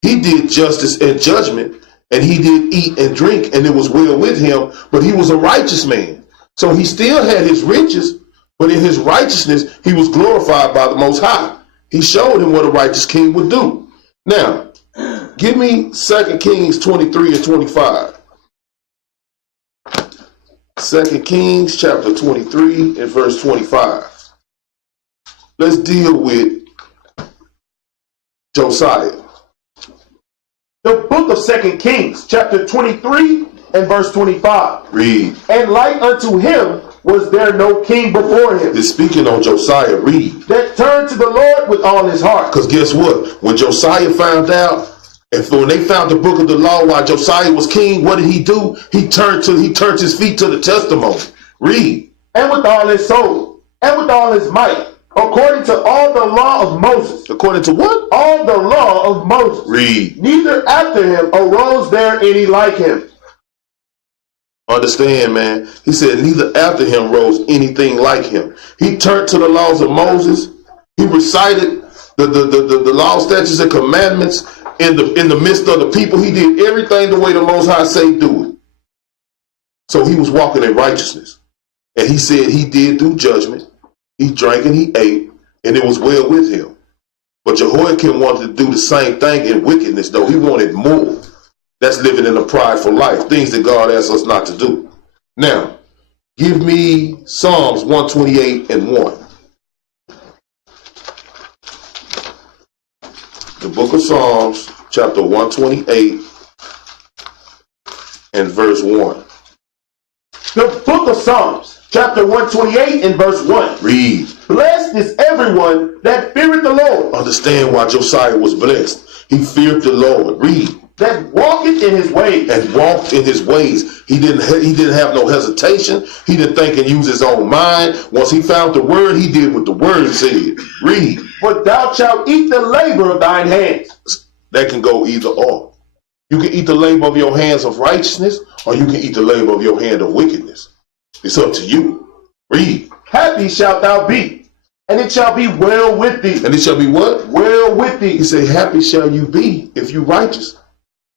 He did justice and judgment, and he did eat and drink, and it was well with him, but he was a righteous man. So he still had his riches, but in his righteousness, he was glorified by the Most High. He showed him what a righteous king would do. Now, give me 2 Kings 23 and 25. 2 Kings chapter 23 and verse 25. Let's deal with Josiah. The book of 2 Kings, chapter 23 and verse 25. Read. And like unto him was there no king before him. It's speaking on Josiah. Read. That turned to the Lord with all his heart. Because guess what? When Josiah found out, and when they found the book of the law while Josiah was king, what did he do? He turned his feet to the testimony. Read. And with all his soul, and with all his might, according to all the law of Moses. According to what? All the law of Moses. Read. Neither after him arose there any like him. Understand, man. He said neither after him rose anything like him. He turned to the laws of Moses. He recited the law, statutes, and commandments in the midst of the people. He did everything the way the Most High say do it. So he was walking in righteousness. And he said he did do judgment. He drank and he ate, and it was well with him. But Jehoiakim wanted to do the same thing in wickedness, though. He wanted more. That's living in a prideful life, things that God asks us not to do. Now, give me Psalms 128 and 1. The book of Psalms, chapter 128 and verse 1. The book of Psalms, chapter 128 and verse 1. Read. Blessed is everyone that feareth the Lord. Understand why Josiah was blessed. He feared the Lord. Read. That walketh in his ways. And walked in his ways. He didn't have no hesitation. He didn't think and use his own mind. Once he found the word, he did what the word said. Read. For thou shalt eat the labor of thine hands. That can go either or. You can eat the labor of your hands of righteousness, or you can eat the labor of your hand of wickedness. It's up to you. Read. Happy shalt thou be, and it shall be well with thee. And it shall be what? Well with thee. He said, happy shall you be if you righteous.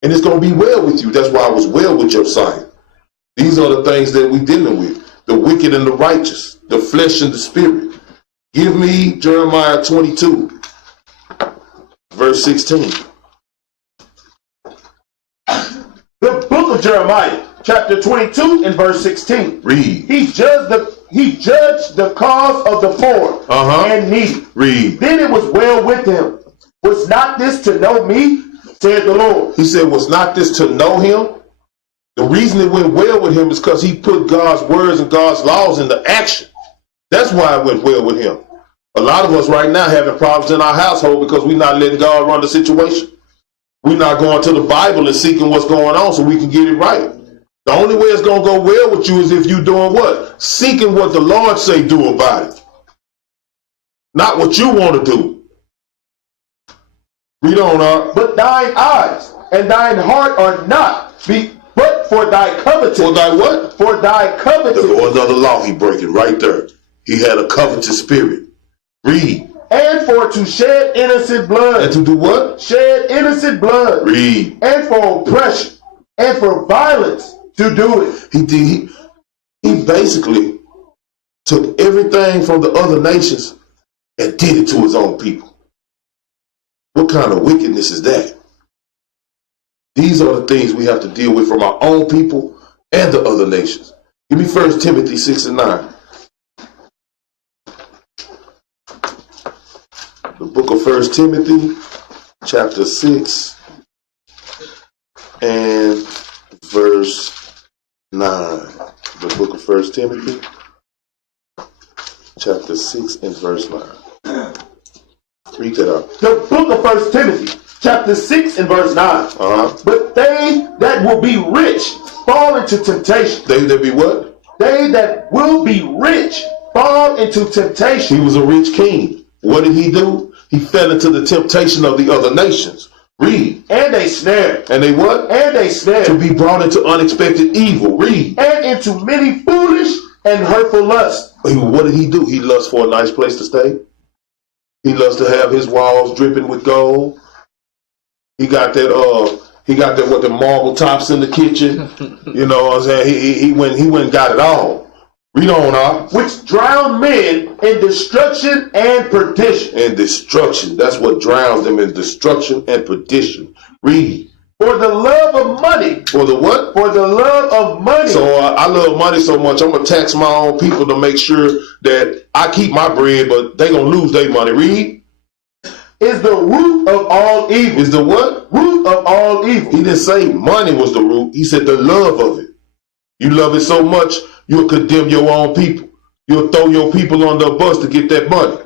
And it's going to be well with you. That's why I was well with Josiah. These are the things that we're dealing with. The wicked and the righteous. The flesh and the spirit. Give me Jeremiah 22, verse 16. The book of Jeremiah, chapter 22 and verse 16. Read. He judged the cause of the poor and needy. Read. Then it was well with him. Was not this to know me, said the Lord? He said, was not this to know him? The reason it went well with him is because he put God's words and God's laws into action. That's why it went well with him. A lot of us right now having problems in our household because we're not letting God run the situation. We're not going to the Bible and seeking what's going on so we can get it right. The only way it's going to go well with you is if you're doing what? Seeking what the Lord say do about it. Not what you want to do. Read on, But thine eyes and thine heart are not, but for thy covetous. For thy what? For thy covetous. Or another law he breaking right there. He had a covetous spirit. Read. And for to shed innocent blood. And to do what? Shed innocent blood. Read. And for oppression. And for violence to do it. He basically took everything from the other nations and did it to his own people. What kind of wickedness is that? These are the things we have to deal with from our own people and the other nations. Give me 1 Timothy 6 and 9. The book of 1 Timothy, chapter 6 and verse 9. The book of 1 Timothy, chapter 6 and verse 9. Read that out. The book of 1 Timothy, chapter 6 and verse 9. But they that will be rich fall into temptation. They that be what? They that will be rich fall into temptation. He was a rich king. What did he do? He fell into the temptation of the other nations. Read. And they snare. And they what? And they snare. To be brought into unexpected evil. Read. And into many foolish and hurtful lusts. What did he do? He lusts for a nice place to stay. He loves to have his walls dripping with gold. He got that what the marble tops in the kitchen. You know what I'm saying? He went and got it all. Read on, which drown men in destruction and perdition. And destruction. That's what drowns them in destruction and perdition. Read. For the love of money. For the what? For the love of money. So I love money so much, I'm going to tax my own people to make sure that I keep my bread, but they going to lose their money. Read. Is the root of all evil. Is the what? Root of all evil. He didn't say money was the root. He said the love of it. You love it so much, you'll condemn your own people. You'll throw your people under a bus to get that money.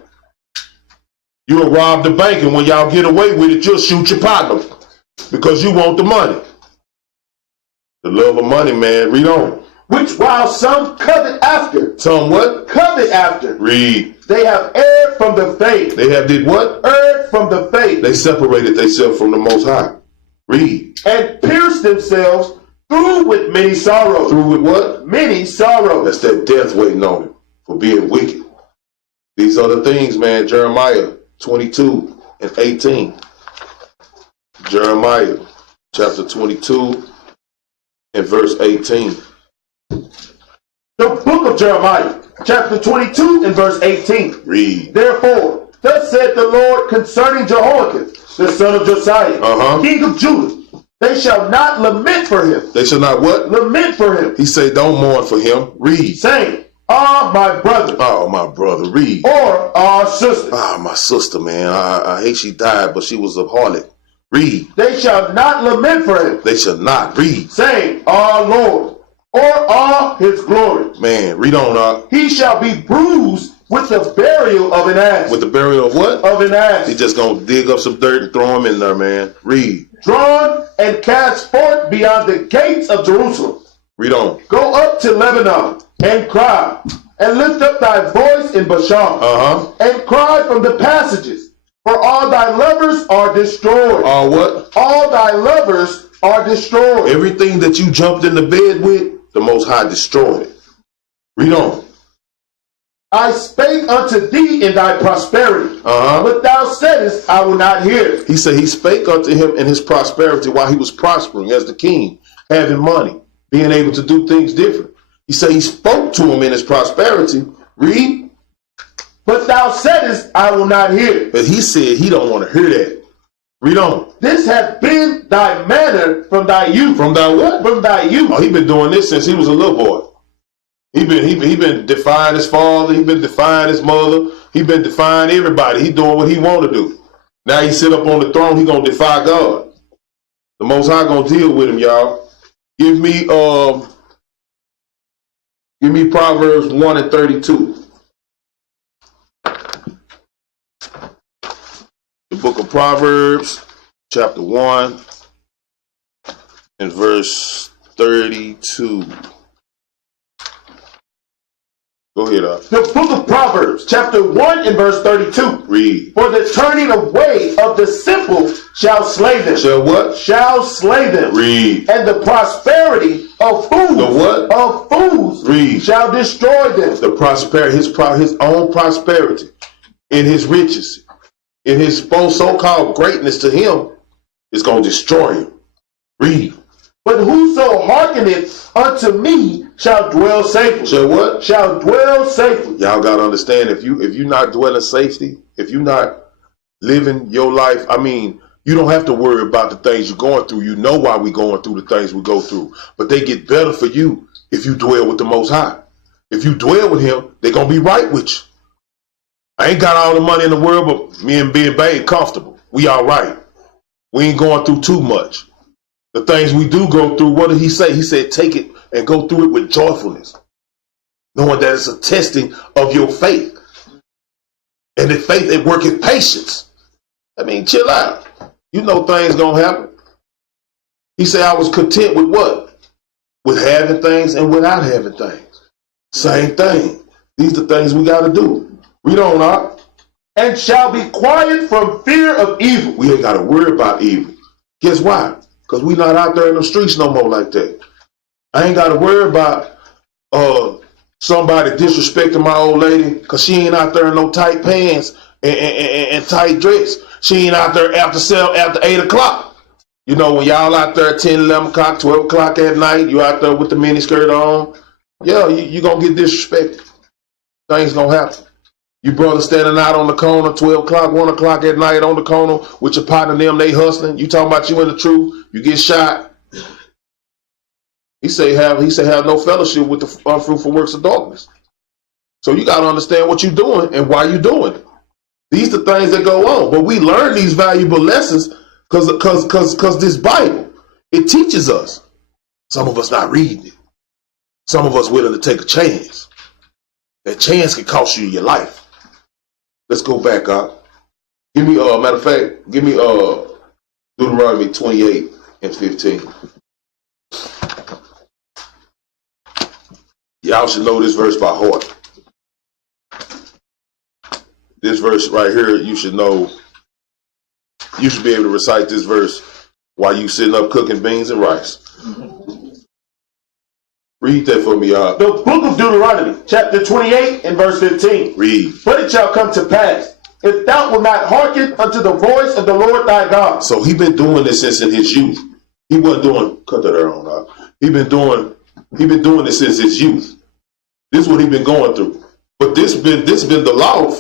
You'll rob the bank, and when y'all get away with it, you'll shoot your partner because you want the money. The love of money, man. Read on. Which while some covet after. Some what? Covet after. Read. They have erred from the faith. They have did what? Erred from the faith. They separated themselves from the Most High. Read. And pierced themselves through with many sorrows. Through with what? Many sorrows. That's that death waiting on him for being wicked. These are the things, man. Jeremiah 22 and 18. Jeremiah chapter 22 and verse 18. The book of Jeremiah chapter 22 and verse 18. Read. Therefore, thus said the Lord concerning Jehoiakim, the son of Josiah, king of Judah. They shall not lament for him. They shall not what? Lament for him. He said, don't mourn for him. Read. Saying, my brother. Oh, my brother. Read. Or our sister. My sister, man. I hate she died, but she was a harlot. Read. They shall not lament for him. They shall not. Read. Saying, our Lord, or all his glory. Man, read on. He shall be bruised with the burial of an ass. With the burial of what? Of an ass. He just gonna dig up some dirt and throw him in there, man. Read. Drawn and cast forth beyond the gates of Jerusalem. Read on. Go up to Lebanon and cry, and lift up thy voice in Bashan. And cry from the passages, for all thy lovers are destroyed. All what? All thy lovers are destroyed. Everything that you jumped in the bed with, the Most High destroyed it. Read on. I spake unto thee in thy prosperity, but thou saidest, I will not hear. He said he spake unto him in his prosperity while he was prospering as the king, having money, being able to do things different. He said he spoke to him in his prosperity. Read. But thou saidest, I will not hear. But he said he don't want to hear that. Read on. This hath been thy manner from thy youth. From thy what? From thy youth. Oh, he been doing this since he was a little boy. He been defying his father. He been defying his mother. He been defying everybody. He doing what he want to do. Now he sit up on the throne. He gonna defy God. The Most High gonna deal with him, y'all. Give me Proverbs 1 and 32. book of Proverbs, chapter 1, and verse 32. Go ahead, The book of Proverbs, chapter 1 and verse 32. Read. For the turning away of the simple shall slay them. Shall what? Shall slay them. Read. And the prosperity of fools. The what? Of fools. Read. Shall destroy them. The prosperity, his own prosperity, in his riches, in his so-called greatness to him, is going to destroy him. Read. But whoso hearkeneth unto me shall dwell safely. Shall what? Shall dwell safely. Y'all got to understand, if you're not dwelling safety, if you're not living your life, I mean, you don't have to worry about the things you're going through. You know why we're going through the things we go through. But they get better for you if you dwell with the Most High. If you dwell with him, they're going to be right with you. I ain't got all the money in the world, but me and Big Babe comfortable. We all right. We ain't going through too much. The things we do go through, what did he say? He said, take it and go through it with joyfulness, knowing that it's a testing of your faith. And the faith, it worketh patience. I mean, chill out. You know things gonna happen. He said, I was content with what? With having things and without having things. Same thing. These are things we got to do. Read on, Art. And shall be quiet from fear of evil. We ain't got to worry about evil. Guess why? Because we not out there in the streets no more like that. I ain't got to worry about somebody disrespecting my old lady because she ain't out there in no tight pants and tight dress. She ain't out there after 8 o'clock. You know, when y'all out there at 10, 11 o'clock, 12 o'clock at night, you out there with the mini skirt on. Yeah, you going to get disrespected. Things going to happen. You brothers standing out on the corner, 12 o'clock, 1 o'clock at night on the corner with your partner and them, they hustling. You talking about you in the truth, you get shot. He say have no fellowship with the unfruitful works of darkness. So you got to understand what you're doing and why you're doing it. These are things that go on. But we learn these valuable lessons because this Bible, it teaches us. Some of us not reading it. Some of us willing to take a chance. That chance can cost you your life. Let's go back up. Give me, matter of fact, give me Deuteronomy 28 and 15. Y'all should know this verse by heart. This verse right here, you should know. You should be able to recite this verse while you sitting up cooking beans and rice. Read that for me, y'all. The book of Deuteronomy, chapter 28 and verse 15. Read. But it shall come to pass, if thou wilt not hearken unto the voice of the Lord thy God. So he been doing this since in his youth. He wasn't doing, cut that on out. He been doing this since his youth. This is what he been going through. But this been the law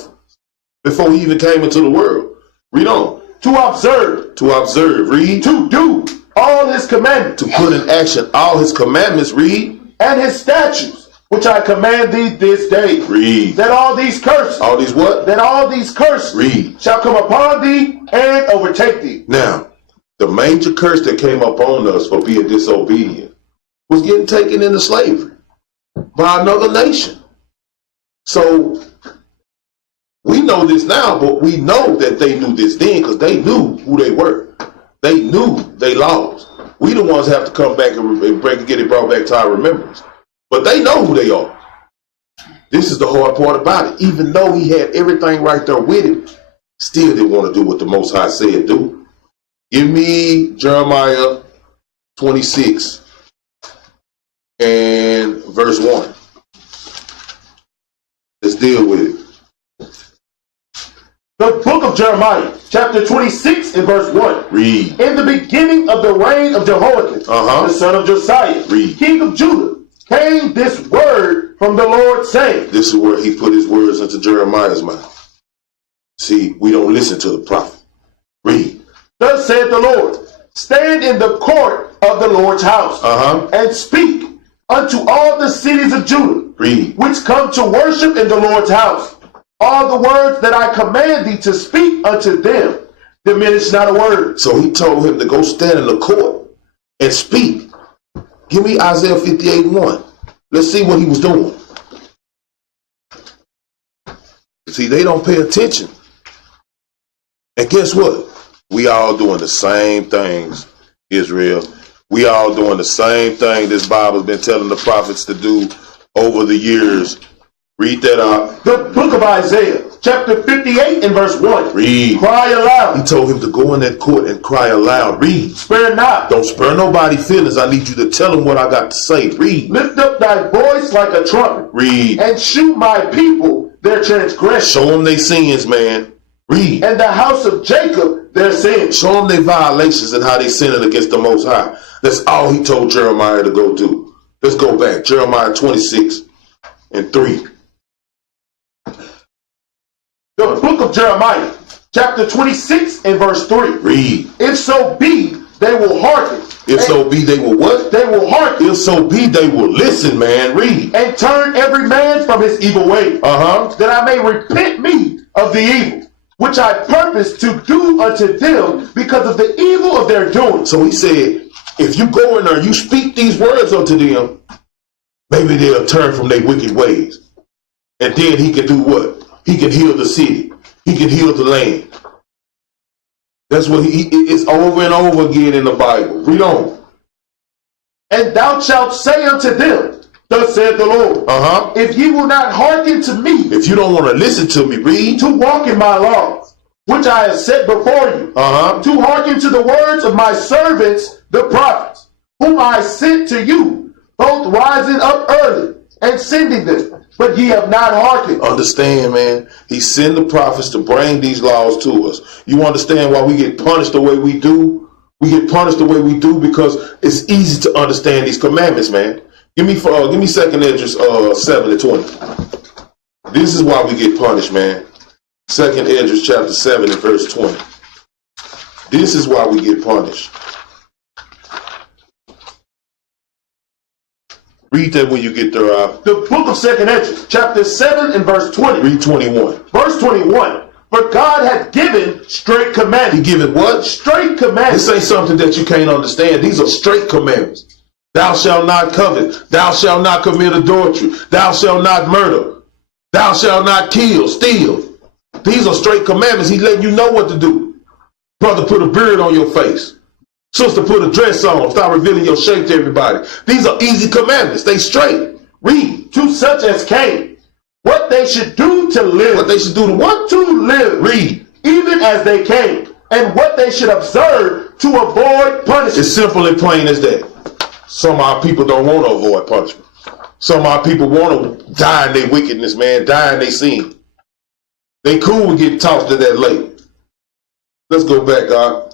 before he even came into the world. Read on. To observe. Read. To do all his commandments. To put in action all his commandments. Read. And his statutes, which I command thee this day. Read. That all these curses. All these what? That all these curses. Read. Shall come upon thee and overtake thee. Now, the major curse that came upon us for being disobedient was getting taken into slavery by another nation. So we know this now, but we know that they knew this then because they knew who they were. They knew they laws. We the ones have to come back and get it brought back to our remembrance. But they know who they are. This is the hard part about it. Even though he had everything right there with him, still didn't want to do what the Most High said do. Give me Jeremiah 26 and verse 1. Let's deal with it. The book of Jeremiah, chapter 26 and verse 1. Read. In the beginning of the reign of Jehoiakim, the son of Josiah, Read. king of Judah, came this word from the Lord, saying. This is where he put his words into Jeremiah's mouth. See, we don't listen to the prophet. Read. Thus saith the Lord, stand in the court of the Lord's house, and speak unto all the cities of Judah, Read. which come to worship in the Lord's house. All the words that I command thee to speak unto them, diminish not a word. So he told him to go stand in the court and speak. Give me Isaiah 58:1. Let's see what he was doing. See, they don't pay attention And guess what? We all doing the same things, Israel. We all doing the same thing this Bible's been telling the prophets to do over the years. Read that out. The book of Isaiah, chapter 58 and verse 1. Read. Cry aloud. He told him to go in that court and cry aloud. Read. Spare not. Don't spare nobody's feelings. I need you to tell them what I got to say. Read. Lift up thy voice like a trumpet. Read. And shew my people their transgression. Show them their sins, man. Read. And the house of Jacob their sins. Show them their violations and how they sinned against the Most High. That's all he told Jeremiah to go do. Let's go back. Jeremiah 26 and 3. The book of Jeremiah, chapter 26 and verse 3. Read. If so be, they will hearken. If so be, they will what? They will hearken. If so be, they will listen, man. Read. And turn every man from his evil way. That I may repent me of the evil, which I purpose to do unto them because of the evil of their doing. So he said, if you go in there, you speak these words unto them, maybe they'll turn from their wicked ways. And then he can do what? He can heal the city. He can heal the land. That's what it's over and over again in the Bible. Read on. And thou shalt say unto them, thus saith the Lord, if ye will not hearken to me, if you don't want to listen to me, read. To walk in my laws, which I have set before you, to hearken to the words of my servants, the prophets, whom I sent to you, both rising up early and sending them. But ye have not hearkened. Understand, man. He sent the prophets to bring these laws to us. You understand why we get punished the way we do? We get punished the way we do because it's easy to understand these commandments, man. Give me 2nd Esdras 7 and 20. This is why we get punished, man. 2nd Esdras chapter 7 and verse 20. This is why we get punished. Read that when you get there. The book of 2nd Esdras, chapter 7 and verse 20. Read 21. Verse 21. For God hath given straight commandments. He given what? Straight commandments. This ain't something that you can't understand. These are straight commandments. Thou shalt not covet. Thou shalt not commit adultery. Thou shalt not murder. Thou shalt not kill, steal. These are straight commandments. He's letting you know what to do. Brother, put a beard on your face. Sister, put a dress on. Stop revealing your shape to everybody. These are easy commandments. They straight. Read. To such as came, what they should do to live. What they should do to what? To live. Read. Even as they came. And what they should observe to avoid punishment. It's simple and plain as that. Some of our people don't want to avoid punishment. Some of our people want to die in their wickedness, man. Die in their sin. They cool with getting tossed to that lake. Let's go back, God.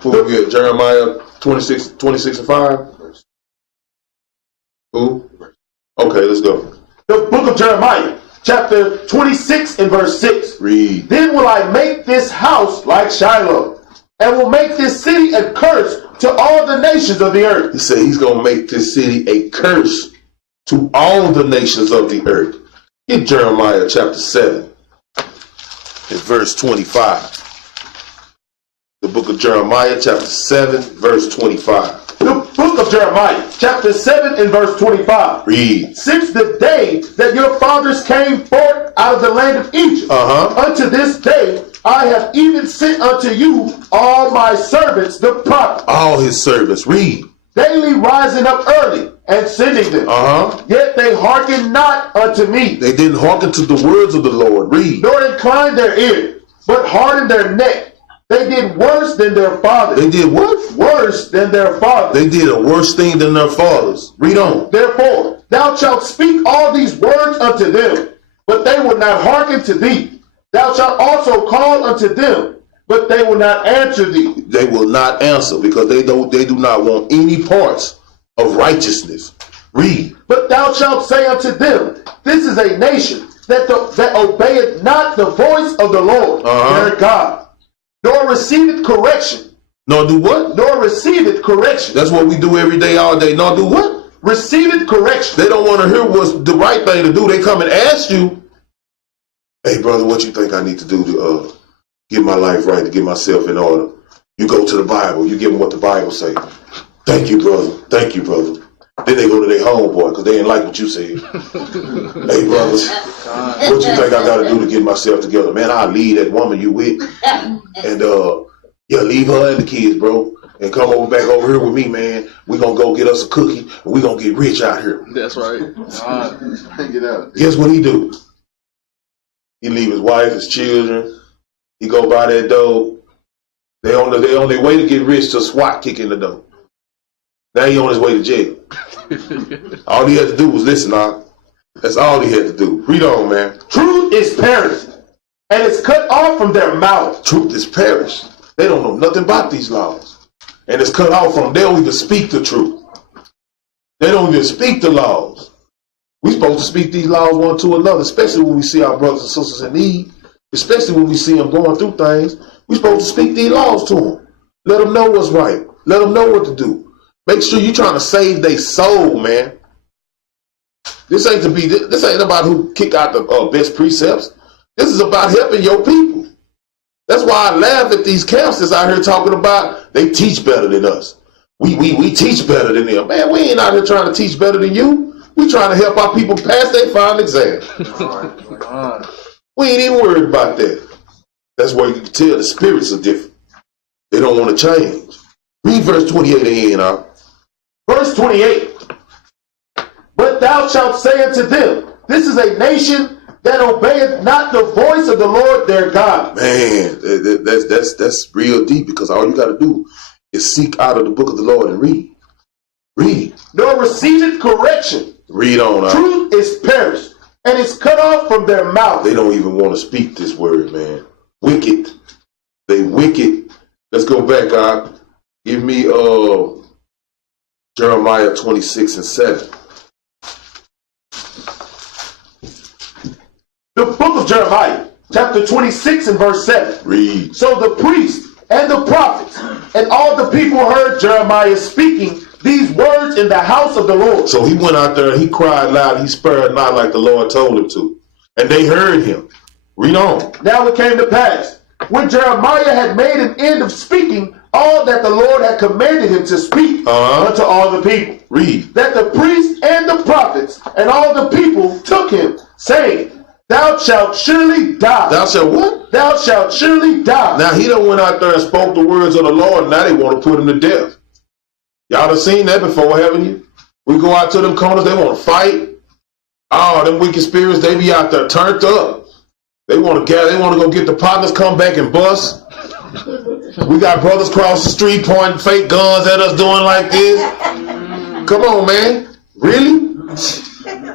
Who we get? Jeremiah 26 and 5. Who? Okay, let's go. The book of Jeremiah, chapter 26 and verse 6. Read. Then will I make this house like Shiloh, and will make this city a curse to all the nations of the earth. He said he's going to make this city a curse to all the nations of the earth. Get Jeremiah chapter 7 and verse 25. The book of Jeremiah chapter 7 verse 25. The book of Jeremiah chapter 7 and verse 25. Read. Since the day that your fathers came forth out of the land of Egypt, unto this day I have even sent unto you all my servants the prophets. All his servants. Read. Daily rising up early and sending them. Yet they hearken not unto me. They didn't hearken to the words of the Lord. Read. Nor incline their ear, but harden their neck. They did worse than their fathers. They did what? Worse than their fathers. They did a worse thing than their fathers. Read on. Therefore, thou shalt speak all these words unto them, but they will not hearken to thee. Thou shalt also call unto them, but they will not answer thee. They will not answer because they do not want any parts of righteousness. Read. But thou shalt say unto them, this is a nation that obeyeth not the voice of the Lord, their God, nor receiveth correction. Nor do what? Nor receiveth correction. That's what we do every day, all day. Nor do what? Receiveth correction. They don't want to hear what's the right thing to do. They come and ask you, hey, brother, what you think I need to do to get my life right, to get myself in order? You go to the Bible. You give them what the Bible say. Thank you, brother. Thank you, brother. Then they go to their homeboy because they ain't like what you said. Hey, brothers, what you think I got to do to get myself together? Man, I'll leave that woman you with. And, yeah, leave her and the kids, bro. And come over back over here with me, man. We going to go get us a cookie, and we going to get rich out here. That's right. Get out. Guess what he do? He leave his wife, his children. He go by that door. They on their way to get rich till SWAT kick in the door. Now he on his way to jail. All he had to do was listen, now. That's all he had to do. Read on, man. Truth is perished, and it's cut off from their mouth. Truth is perished. They don't know nothing about these laws. And it's cut off from them. They don't even speak the truth. They don't even speak the laws. We're supposed to speak these laws one to another, especially when we see our brothers and sisters in need, especially when we see them going through things. We're supposed to speak these laws to them. Let them know what's right. Let them know what to do. Make sure you're trying to save their soul, man. This ain't about who kick out the best precepts. This is about helping your people. That's why I laugh at these camps that's out here talking about they teach better than us. We teach better than them. Man, we ain't out here trying to teach better than you. We trying to help our people pass their final exam. We ain't even worried about that. That's where you can tell the spirits are different. They don't want to change. Read verse 28 again, now. Verse 28. But thou shalt say unto them, this is a nation that obeyeth not the voice of the Lord their God. Man, that's real deep, because all you got to do is seek out of the book of the Lord and read. Read. Nor receiveth correction. Read on. Truth is perished, and it's cut off from their mouth. They don't even want to speak this word, man. Wicked. They wicked. Let's go back, God. Give me Jeremiah 26:7. The book of Jeremiah, chapter 26 and verse 7. Read. So the priest and the prophets and all the people heard Jeremiah speaking these words in the house of the Lord. So he went out there and he cried loud. He spared not like the Lord told him to. And they heard him. Read on. Now it came to pass, when Jeremiah had made an end of speaking all that the Lord had commanded him to speak unto all the people. Read. That the priests and the prophets and all the people took him, saying, thou shalt surely die. Thou shalt what? Thou shalt surely die. Now he done went out there and spoke the words of the Lord. Now they want to put him to death. Y'all done seen that before, haven't you? We go out to them corners, they want to fight. Oh, them wicked spirits, they be out there turned up. They want to go get the partners, come back and bust. We got brothers cross the street pointing fake guns at us doing like this. Come on, man. Really?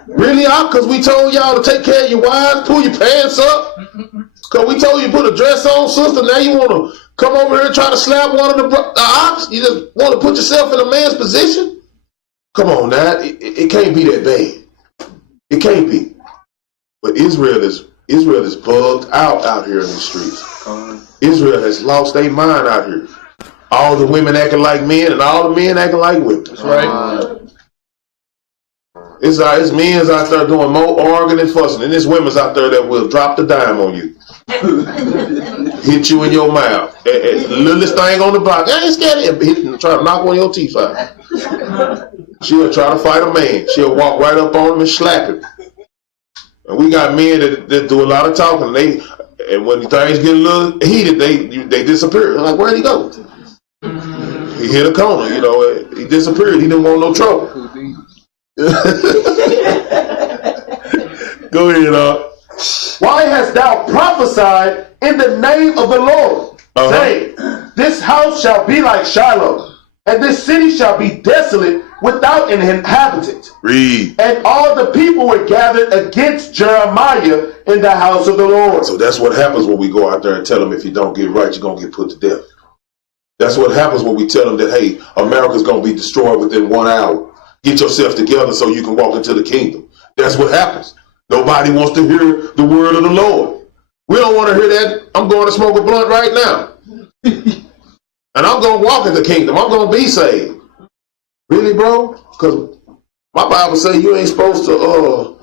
Really, because we told y'all to take care of your wives, pull your pants up. Because we told you to put a dress on, sister. Now you want to come over here and try to slap one of the ox? You just want to put yourself in a man's position? Come on, now. It can't be that bad. It can't be. But Israel is bugged out here in the streets. Israel has lost their mind out here. All the women acting like men and all the men acting like women. That's right. It's men's out there doing more arguing and fussing, and it's women's out there that will drop the dime on you. Hit you in your mouth. Littlest thing on the block. I ain't scared of it. Try to knock one of your teeth out. She'll try to fight a man. She'll walk right up on him and slap him. And we got men that do a lot of talking. And when things get a little heated, they disappear. I'm like, where'd he go? He hit a corner, he disappeared. He didn't want no trouble. Go ahead, Why hast thou prophesied in the name of the Lord, saying, this house shall be like Shiloh, and this city shall be desolate without an inhabitant? Read. And all the people were gathered against Jeremiah in the house of the Lord. So that's what happens when we go out there and tell them if you don't get right, you're going to get put to death. That's what happens when we tell them that, hey, America's going to be destroyed within 1 hour. Get yourself together so you can walk into the kingdom. That's what happens. Nobody wants to hear the word of the Lord. We don't want to hear that. I'm going to smoke a blunt right now. And I'm going to walk in the kingdom. I'm going to be saved. Really, bro? Because my Bible says you ain't supposed to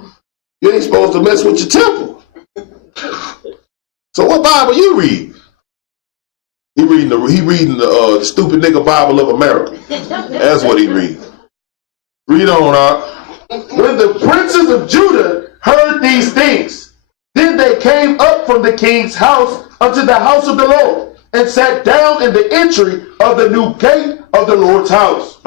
mess with your temple. So what Bible you read? He reading the stupid nigga Bible of America. That's what he reads. Read on, Art. When the princes of Judah heard these things, then they came up from the king's house unto the house of the Lord, and sat down in the entry of the new gate of the Lord's house.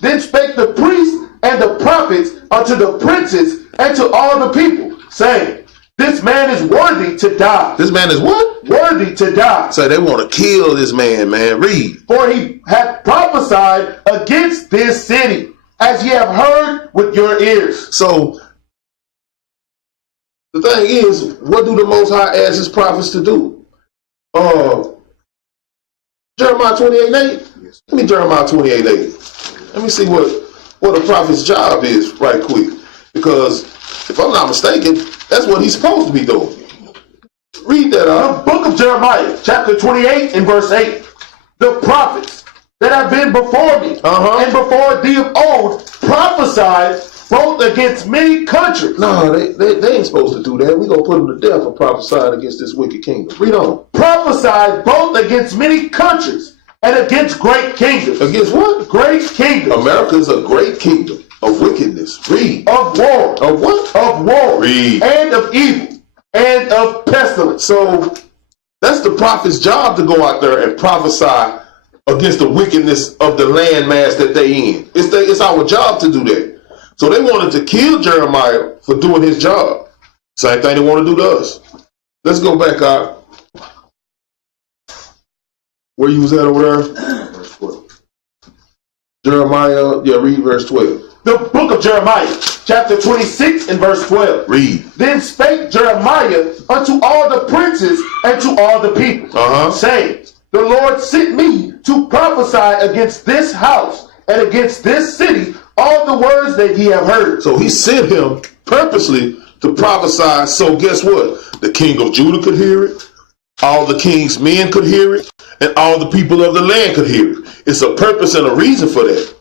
Then spake the priests and the prophets unto the princes and to all the people, saying, this man is worthy to die. This man is what? Worthy to die. So they want to kill this man, man. Read. For he hath prophesied against this city, as ye have heard with your ears. So the thing is, what do the Most High ask his prophets to do? Jeremiah 28:8. Let me Jeremiah 28:8. Let me see what a prophet's job is right quick. Because if I'm not mistaken, that's what he's supposed to be doing. Read that out. The book of Jeremiah, chapter 28 and verse 8. The prophets that have been before me and before thee of old prophesied both against many countries. No, they ain't supposed to do that. We're going to put them to death for prophesying against this wicked kingdom. Read on. Prophesied both against many countries and against great kingdoms. Against what? Great kingdoms. America is a great kingdom of wickedness. Read. Of war. Of what? Of war. Read. And of evil. And of pestilence. So that's the prophet's job, to go out there and prophesy against the wickedness of the landmass that they in. It's our job to do that. So they wanted to kill Jeremiah for doing his job. Same thing they want to do to us. Let's go back out. Where you was at over there? Verse 12. Jeremiah, read verse 12. The book of Jeremiah, chapter 26 and verse 12. Read. Then spake Jeremiah unto all the princes and to all the people, saying, the Lord sent me to prophesy against this house and against this city all the words that ye have heard. So he sent him purposely to prophesy. So guess what? The king of Judah could hear it. All the king's men could hear it. And all the people of the land could hear it. It's a purpose and a reason for that.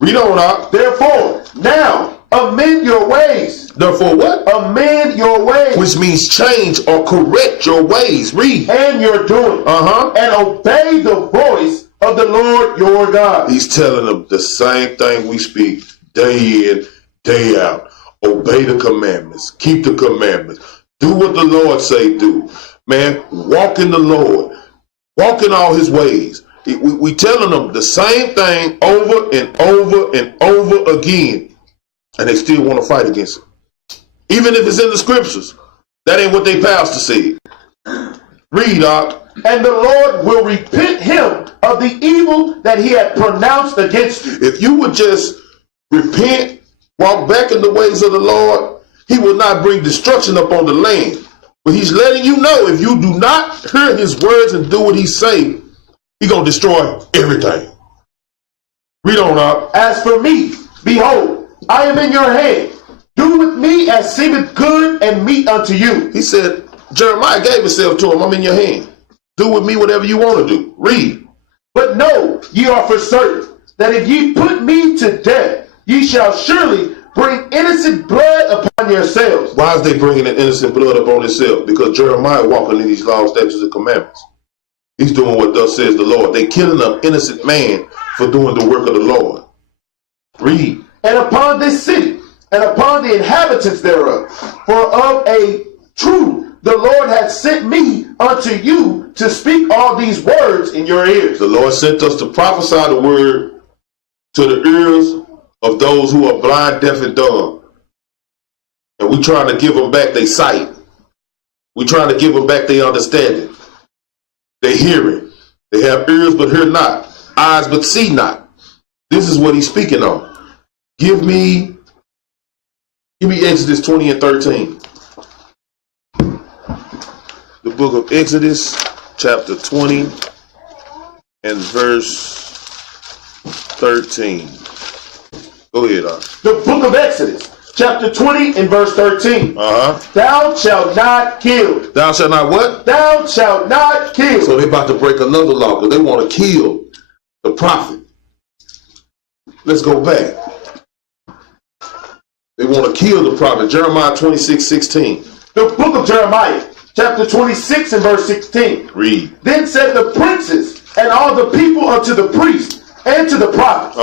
Read on out. Therefore, now amend your ways. Therefore what? Amend your ways. Which means change or correct your ways. Read. And your doing. And obey the voice of the Lord your God. He's telling them the same thing we speak day in, day out. Obey the commandments. Keep the commandments. Do what the Lord say do. Man, walk in the Lord. Walk in all his ways. We telling them the same thing over and over and over again. And they still want to fight against it. Even if it's in the scriptures. That ain't what they pastor said. Read, Doc. And the Lord will repent him of the evil that he had pronounced against you. If you would just repent, walk back in the ways of the Lord, he will not bring destruction upon the land. But he's letting you know, if you do not hear his words and do what he say, he's going to destroy everything. Read on up. As for me, behold, I am in your hand. Do with me as seemeth good and meet unto you. He said, Jeremiah gave himself to him. I'm in your hand. Do with me whatever you want to do. Read. But know ye are for certain that if ye put me to death, ye shall surely bring innocent blood upon yourselves. Why is they bringing an innocent blood upon themselves? Because Jeremiah walking in these laws, statutes, and commandments. He's doing what thus says the Lord. They killing an innocent man for doing the work of the Lord. Read. And upon this city, and upon the inhabitants thereof, for of a truth the Lord hath sent me unto you to speak all these words in your ears. The Lord sent us to prophesy the word to the ears of those who are blind, deaf, and dumb. And we're trying to give them back their sight. We're trying to give them back their understanding. They hearing. They have ears but hear not. Eyes but see not. This is what he's speaking on. Give me Exodus 20 and 13. The book of Exodus, chapter 20 and verse 13. Go ahead, The book of Exodus, chapter 20 and verse 13. Thou shalt not kill. Thou shalt not what? Thou shalt not kill. So they're about to break another law because they want to kill the prophet. Let's go back. They want to kill the prophet. Jeremiah 26:16. The book of Jeremiah, chapter 26 and verse 16. Read. Then said the princes and all the people unto the priests and to the prophets,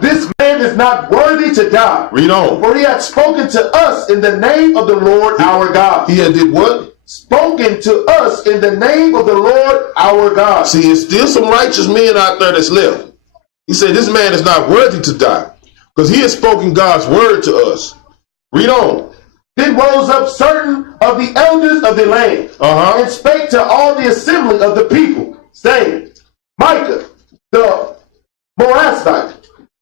this man is not worthy to die. Read on. For he hath spoken to us in the name of the Lord our God. He had did what? Spoken to us in the name of the Lord our God. See, there's still some righteous men out there that's left. He said this man is not worthy to die because he has spoken God's word to us. Read on. Then rose up certain of the elders of the land, and spake to all the assembly of the people, saying, Micah, the Morasthite,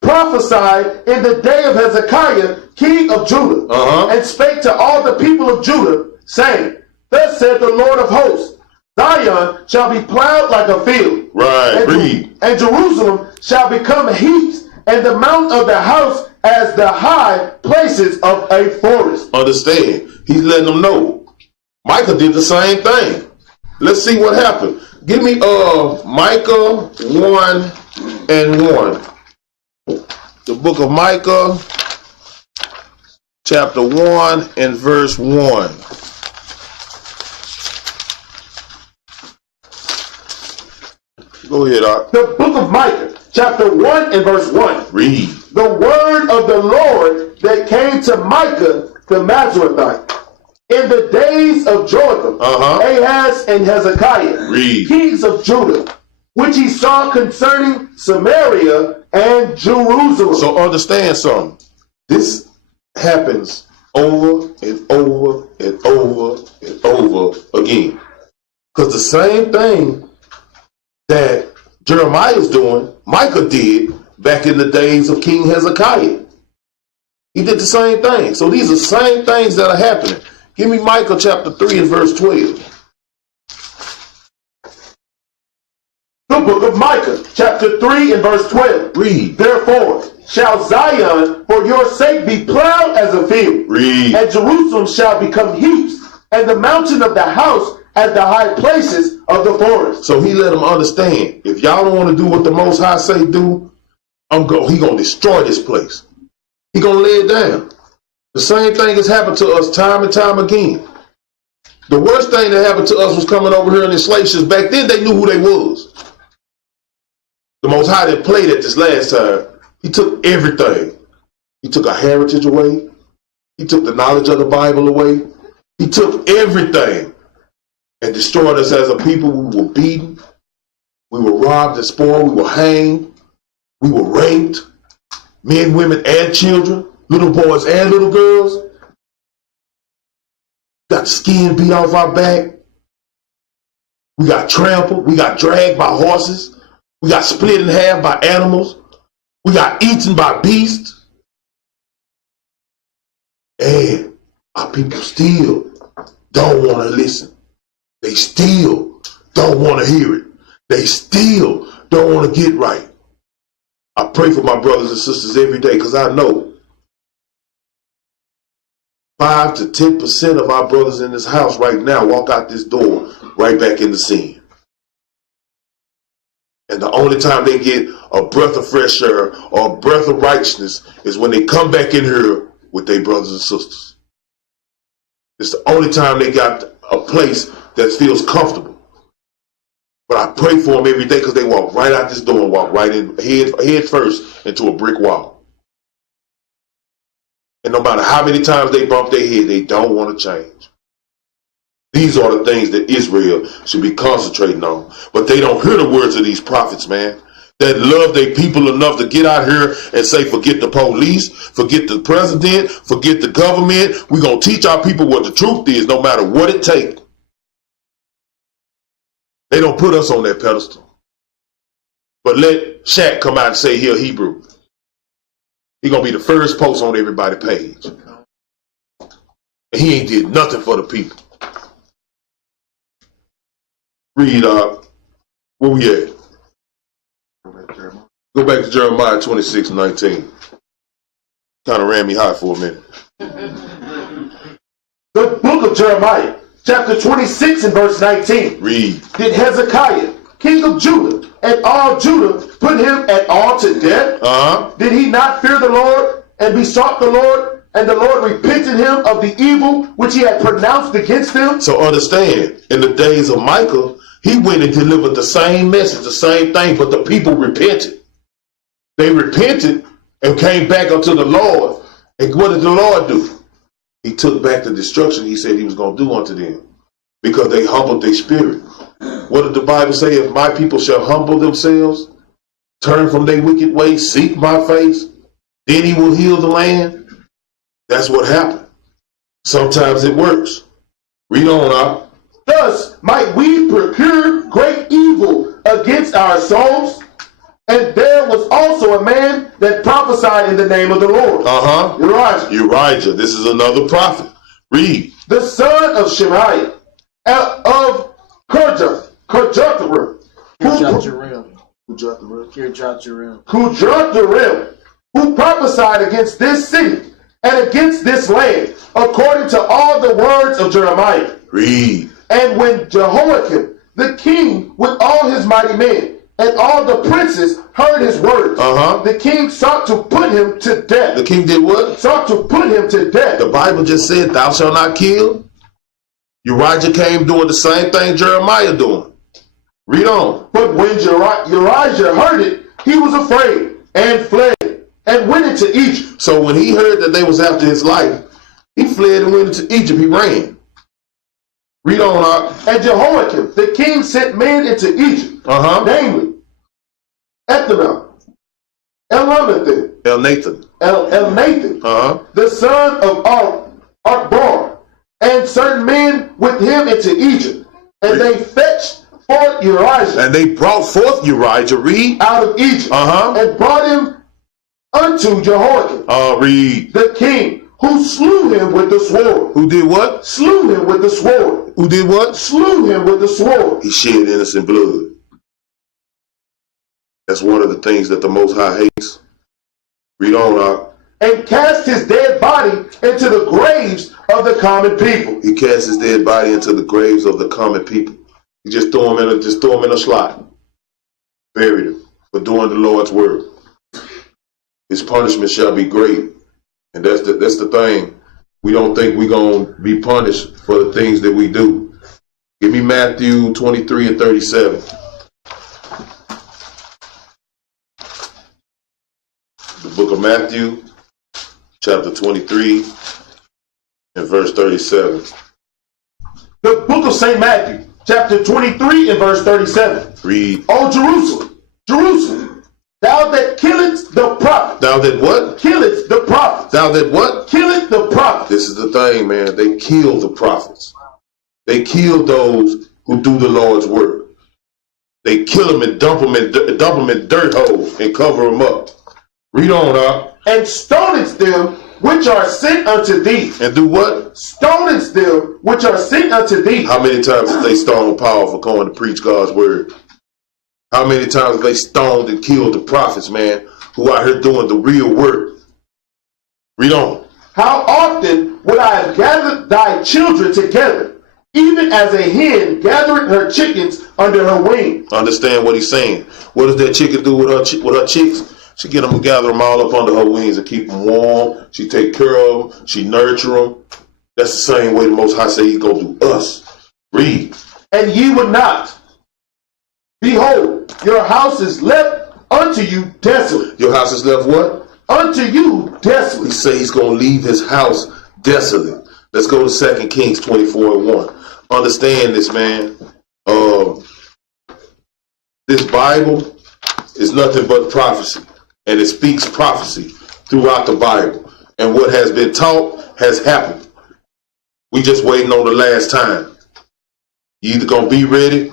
prophesied in the day of Hezekiah, king of Judah, and spake to all the people of Judah, saying, Thus said the Lord of hosts, Zion shall be plowed like a field, and Jerusalem shall become heaps, and the mount of the house as the high places of a forest. Understand, he's letting them know. Micah did the same thing. Let's see what happened. Give me Micah 1:1. The book of Micah, chapter 1 and verse 1. Go ahead, Art. The book of Micah, chapter 1 and verse 1. Read. The word of the Lord that came to Micah the Mazrathite in the days of Jotham, Ahaz, and Hezekiah, kings of Judah, which he saw concerning Samaria and Jerusalem. So understand something. This happens over and over and over and over again. Because the same thing that Jeremiah is doing, Micah did back in the days of King Hezekiah. He did the same thing. So these are the same things that are happening. Give me Micah chapter 3 and verse 12. The book of Micah, chapter 3 and verse 12. Read. Therefore shall Zion for your sake be plowed as a field. Read. And Jerusalem shall become heaps, and the mountain of the house as the high places of the forest. So he let them understand, if y'all don't want to do what the Most High say do, he gonna destroy this place. He gonna lay it down. The same thing has happened to us time and time again. The worst thing that happened to us was coming over here in the slave ships. Back then they knew who they was. The Most High didn't play that this last time. He took everything. He took our heritage away. He took the knowledge of the Bible away. He took everything and destroyed us as a people. We were beaten. We were robbed and spoiled. We were hanged. We were raped. Men, women, and children. Little boys and little girls. Got the skin beat off our back. We got trampled. We got dragged by horses. We got split in half by animals. We got eaten by beasts. And our people still don't want to listen. They still don't want to hear it. They still don't want to get right. I pray for my brothers and sisters every day because I know 5 to 10% of our brothers in this house right now walk out this door right back into sin. And the only time they get a breath of fresh air or a breath of righteousness is when they come back in here with their brothers and sisters. It's the only time they got a place that feels comfortable. But I pray for them every day because they walk right out this door and walk right in head first into a brick wall. And no matter how many times they bump their head, they don't want to change. These are the things that Israel should be concentrating on. But they don't hear the words of these prophets, man, that love their people enough to get out here and say, forget the police, forget the president, forget the government. We're going to teach our people what the truth is, no matter what it takes. They don't put us on that pedestal. But let Shaq come out and say he a Hebrew. He going to be the first post on everybody's page. And he ain't did nothing for the people. Read, where we at? Go back to Jeremiah 26:19. Kind of ran me hot for a minute. The book of Jeremiah, chapter 26 and verse 19. Read. Did Hezekiah, king of Judah, and all Judah put him at all to death? Did he not fear the Lord and besought the Lord, and the Lord repented him of the evil which he had pronounced against them? So understand, in the days of Micah, he went and delivered the same message, the same thing, but the people repented. They repented and came back unto the Lord. And what did the Lord do? He took back the destruction he said he was going to do unto them because they humbled their spirit. What did the Bible say? If my people shall humble themselves, turn from their wicked ways, seek my face, then he will heal the land. That's what happened. Sometimes it works. Read on up. Thus might we procure great evil against our souls. And there was also a man that prophesied in the name of the Lord. Elijah. This is another prophet. Read. The son of Shemaiah of Kirjath-jearim, who prophesied against this city and against this land, according to all the words of Jeremiah. Read. And when Jehoiakim, the king, with all his mighty men, and all the princes heard his words, the king sought to put him to death. The king did what? Sought to put him to death. The Bible just said, thou shalt not kill. Elijah came doing the same thing Jeremiah doing. Read on. But when Elijah heard it, he was afraid and fled and went into Egypt. So when he heard that they was after his life, he fled and went into Egypt. He ran. Read on. And Jehoiakim, the king, sent men into Egypt, namely Ethanah, Elnathan, the son of Akbar, and certain men with him into Egypt. And they fetched forth Elijah. And they brought forth Elijah, read, out of Egypt, and brought him unto Jehoiakim, read, the king, who slew him with the sword. Who did what? Slew him with the sword. Who did what? Slew him with the sword. He shed innocent blood. That's one of the things that the Most High hates. Read on, and cast his dead body into the graves of the common people. He cast his dead body into the graves of the common people. He just threw him in a slot. Buried him for doing the Lord's work. His punishment shall be great. And that's the thing. We don't think we're going to be punished for the things that we do. Give me Matthew 23 and 37. The book of Matthew, chapter 23 and verse 37. The book of St. Matthew, chapter 23 and verse 37. Read. O Jerusalem, Jerusalem, thou that killest the prophet. Thou that what? Killest the prophets. Thou that what? Killest the prophets. This is the thing, man. They kill the prophets. They kill those who do the Lord's work. They kill them and dump them in dirt holes and cover them up. Read on, and stonest them which are sent unto thee. And do what? Stonest them which are sent unto thee. How many times have they stoned Paul for going to preach God's word? How many times have they stoned and killed the prophets, man, who out here doing the real work? Read on. How often would I have gathered thy children together, even as a hen gathereth her chickens under her wing? Understand what he's saying. What does that chicken do with her chicks? She get them and gather them all up under her wings and keep them warm. She take care of them. She nurture them. That's the same way the Most High say he's going to do us. Read. And ye would not. Behold, your house is left unto you desolate. Your house is left what? Unto you desolate. He say he's going to leave his house desolate. Let's go to 2 Kings 24 and 1. Understand this, man. This Bible is nothing but prophecy. And it speaks prophecy throughout the Bible. And what has been taught has happened. We just waiting on the last time. You either going to be ready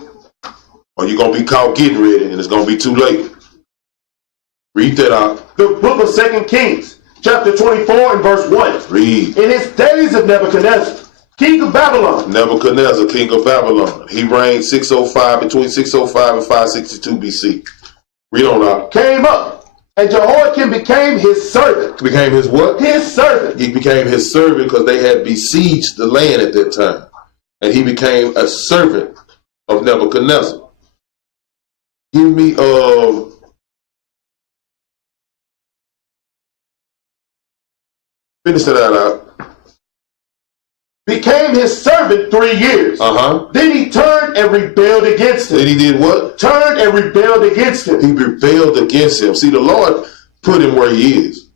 or you're going to be caught getting ready and it's going to be too late. Read that out. The book of 2 Kings, chapter 24 and verse 1. Read. In his days of Nebuchadnezzar, king of Babylon. Nebuchadnezzar, king of Babylon. He reigned between 605 and 562 BC. Read on out. Came up. And Jehoiakim became his servant. Became his what? His servant. He became his servant because they had besieged the land at that time. And he became a servant of Nebuchadnezzar. Give me, finish that out. Became his servant 3 years. Then he turned and rebelled against him. Then he did what? Turned and rebelled against him. He rebelled against him. See, the Lord put him where he is.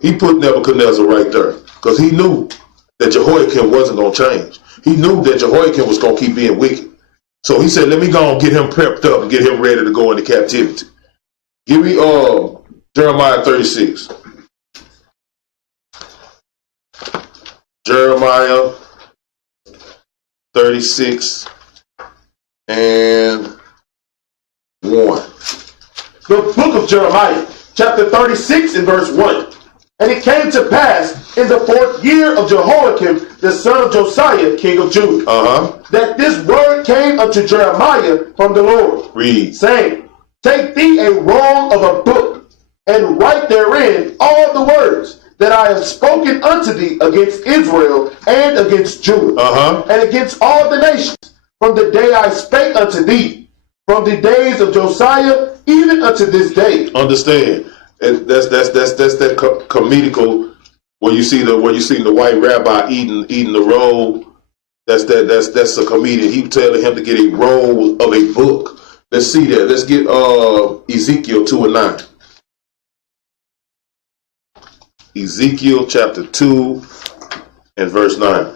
He put Nebuchadnezzar right there because he knew that Jehoiakim wasn't going to change. He knew that Jehoiakim was going to keep being wicked. So he said, let me go and get him prepped up and get him ready to go into captivity. Give me Jeremiah 36. Jeremiah 36 and 1. The book of Jeremiah, chapter 36 and verse 1. And it came to pass in the 4th year of Jehoiakim, the son of Josiah, king of Judah, that this word came unto Jeremiah from the Lord, Read. saying, take thee a roll of a book, and write therein all the words that I have spoken unto thee against Israel and against Judah, and against all the nations, from the day I spake unto thee, from the days of Josiah even unto this day. Understand. That's that comedical where you see the white rabbi eating the roll. That's a comedian. He telling him to get a roll of a book. Let's see that. Let's get Ezekiel 2 and 9. Ezekiel chapter 2 and verse 9.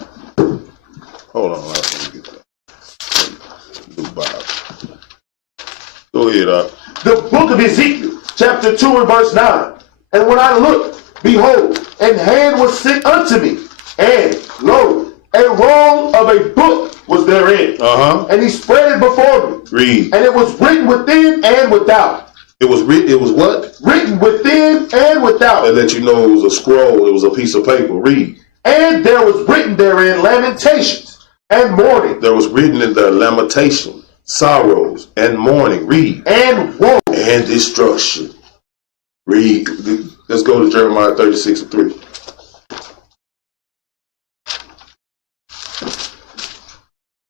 Hold on, let me get that. New Bible. Go ahead, The book of Ezekiel, chapter 2 and verse 9. And when I looked, behold, an hand was sent unto me, and lo, a roll of a book was therein. And he spread it before me. Read. And it was written within and without. It was what? Written within and without. That let you know it was a scroll. It was a piece of paper. Read. And there was written therein lamentations and mourning. There was written in there lamentation, sorrows, and mourning. Read. And woe. And destruction. Read. Let's go to Jeremiah 36 and 3.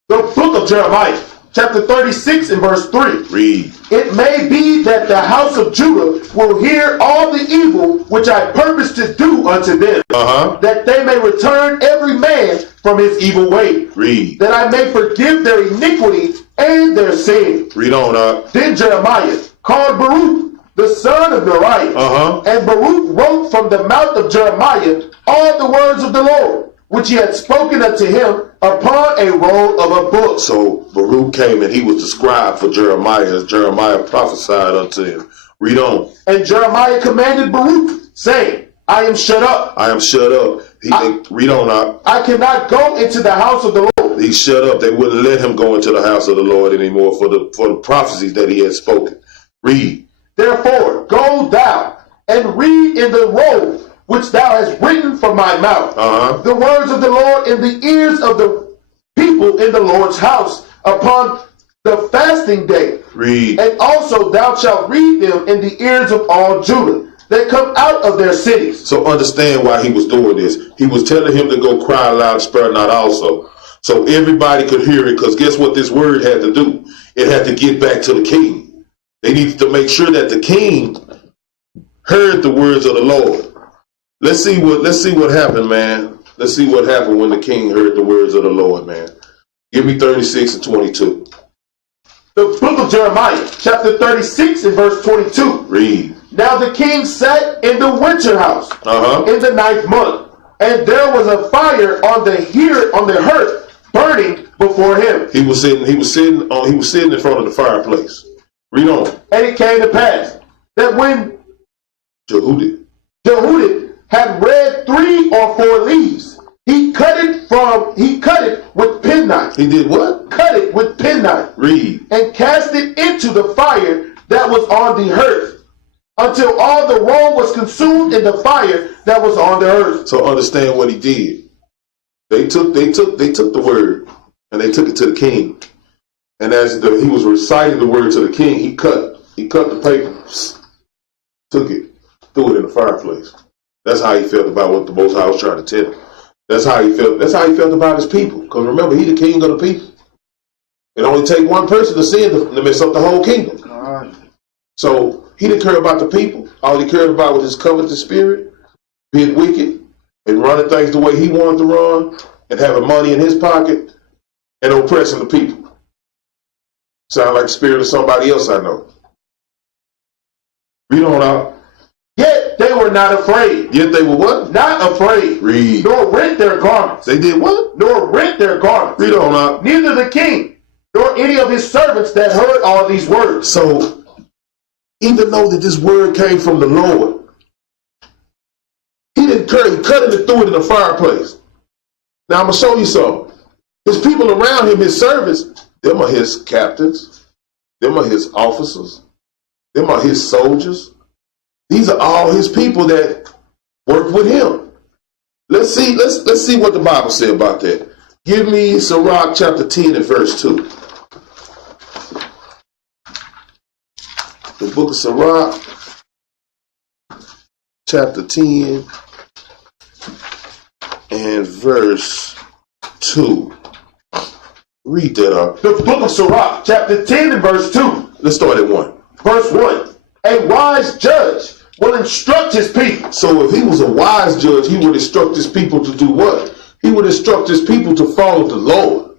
The book of Jeremiah, chapter 36 and verse 3. Read. It may be that the house of Judah will hear all the evil which I purpose to do unto them, that they may return every man from his evil way. Read. That I may forgive their iniquity and their sin. Read on. Then Jeremiah called Baruch, the son of Neriah, and Baruch wrote from the mouth of Jeremiah all the words of the Lord, which he had spoken unto him upon a roll of a book. So Baruch came and he was the scribe for Jeremiah as Jeremiah prophesied unto him. Read on. And Jeremiah commanded Baruch, saying, I am shut up. I am shut up. Read on. I cannot go into the house of the Lord. He's shut up. They wouldn't let him go into the house of the Lord anymore for the prophecies that he had spoken. Read. Therefore, go thou and read in the roll which thou hast written from my mouth, the words of the Lord in the ears of the people in the Lord's house upon the fasting day. Read. And also thou shalt read them in the ears of all Judah that come out of their cities. So understand why he was doing this. He was telling him to go cry aloud, spare not also. So everybody could hear it, because guess what this word had to do? It had to get back to the king. They needed to make sure that the king heard the words of the Lord. Let's see what happened, man. Let's see what happened when the king heard the words of the Lord, man. Give me 36 and 22. The book of Jeremiah, chapter 36 and verse 22. Read. Now the king sat in the winter house in the 9th month, and there was a fire on the hearth burning before him. He was sitting in front of the fireplace. Read on. And it came to pass that when Jehoiakim had read 3 or 4 leaves, he cut it with penknife. He did what? Cut it with penknife. Read. And cast it into the fire that was on the hearth, until all the roll was consumed in the fire that was on the earth. So understand what he did. They took the word and they took it to the king. And as he was reciting the word to the king, he cut the paper, took it, threw it in the fireplace. That's how he felt about what the Most High was trying to tell him. That's how he felt. That's how he felt about his people. Because remember, he the king of the people. It only take one person to sin to mess up the whole kingdom. So he didn't care about the people. All he cared about was his covetous spirit, being wicked, and running things the way he wanted to run, and having money in his pocket, and oppressing the people. Sound like the spirit of somebody else I know. Read on out. were not afraid. Yet they were what? Not afraid. Read. Nor rent their garments. They did what? Nor rent their garments. Read on up. Neither the king, nor any of his servants that heard all these words. So, even though that this word came from the Lord, he didn't care. He cut it and threw it in the fireplace. Now, I'm going to show you something. His people around him, his servants, them are his captains. Them are his officers. Them are his soldiers. These are all his people that work with him. Let's see what the Bible says about that. Give me Sirach chapter 10 and verse 2. The book of Sirach, chapter 10 and verse 2. Read that up. The book of Sirach, chapter 10 and verse 2. Let's start at 1. Verse 1. A wise judge will instruct his people. So if he was a wise judge, he would instruct his people to do what? He would instruct his people to follow the Lord.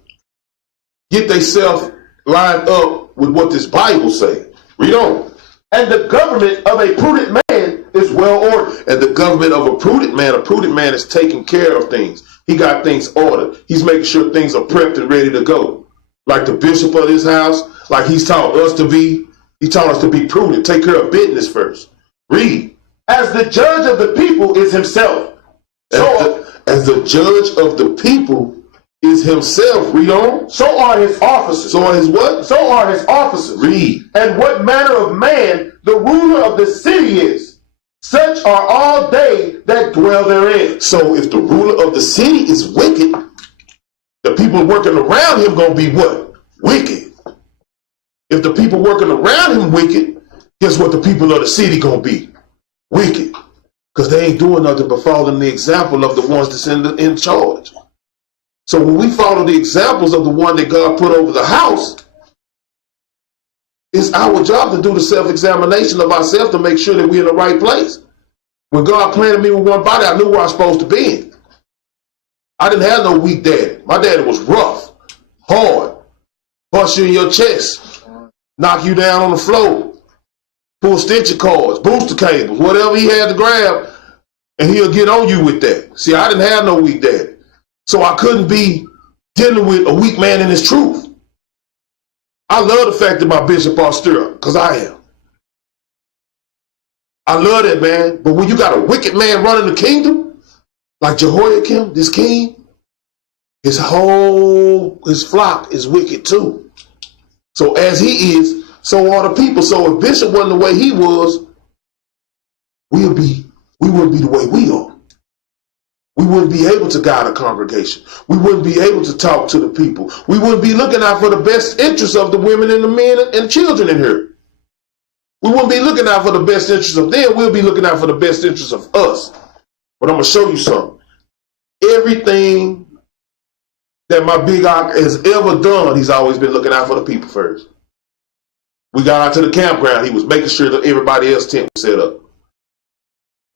Get themselves lined up with what this Bible say. Read on. And the government of a prudent man is well ordered. And the government of a prudent man is taking care of things. He got things ordered. He's making sure things are prepped and ready to go. Like the bishop of this house, like he's taught us to be. He taught us to be prudent. Take care of business first. Read. As the judge of the people is himself. As the judge of the people is himself. Read on. So are his officers. So are his what? So are his officers. Read. And what manner of man the ruler of the city is, such are all they that dwell therein. So if the ruler of the city is wicked, the people working around him gonna be what? Wicked. If the people working around him wicked, guess what the people of the city gonna be? Wicked. Because they ain't doing nothing but following the example of the ones that's in charge. So when we follow the examples of the one that God put over the house, it's our job to do the self-examination of ourselves to make sure that we're in the right place. When God planted me with one body, I knew where I was supposed to be in. I didn't have no weak daddy. My daddy was rough, hard, bust you in your chest, knock you down on the floor, pull extension cords, booster cables, whatever he had to grab, and he'll get on you with that. See, I didn't have no weak daddy. So I couldn't be dealing with a weak man in his truth. I love the fact that my bishop austere, because I am. I love that, man. But when you got a wicked man running the kingdom, like Jehoiakim, this king, his flock is wicked too. So as he is, so are the people. So if Bishop wasn't the way he was, we wouldn't be the way we are. We wouldn't be able to guide a congregation. We wouldn't be able to talk to the people. We wouldn't be looking out for the best interests of the women and the men and children in here. We wouldn't be looking out for the best interests of them. We'll be looking out for the best interests of us. But I'm going to show you something. Everything that my big ox has ever done, he's always been looking out for the people first. We got out to the campground. He was making sure that everybody else's tent was set up.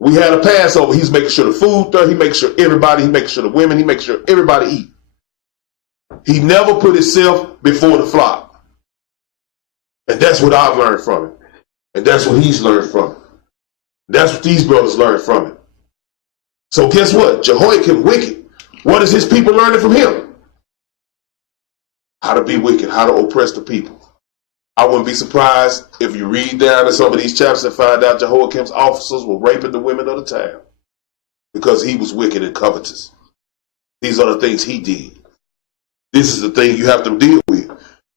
We had a Passover. He's making sure the food there. He makes sure everybody, he makes sure the women, he makes sure everybody eat. He never put himself before the flock. And that's what I've learned from him. And that's what he's learned from it. That's what these brothers learned from it. So guess what? Jehoiakim wicked. What is his people learning from him? How to be wicked, how to oppress the people. I wouldn't be surprised if you read down in some of these chapters and find out Jehoiakim's officers were raping the women of the town because he was wicked and covetous. These are the things he did. This is the thing you have to deal with.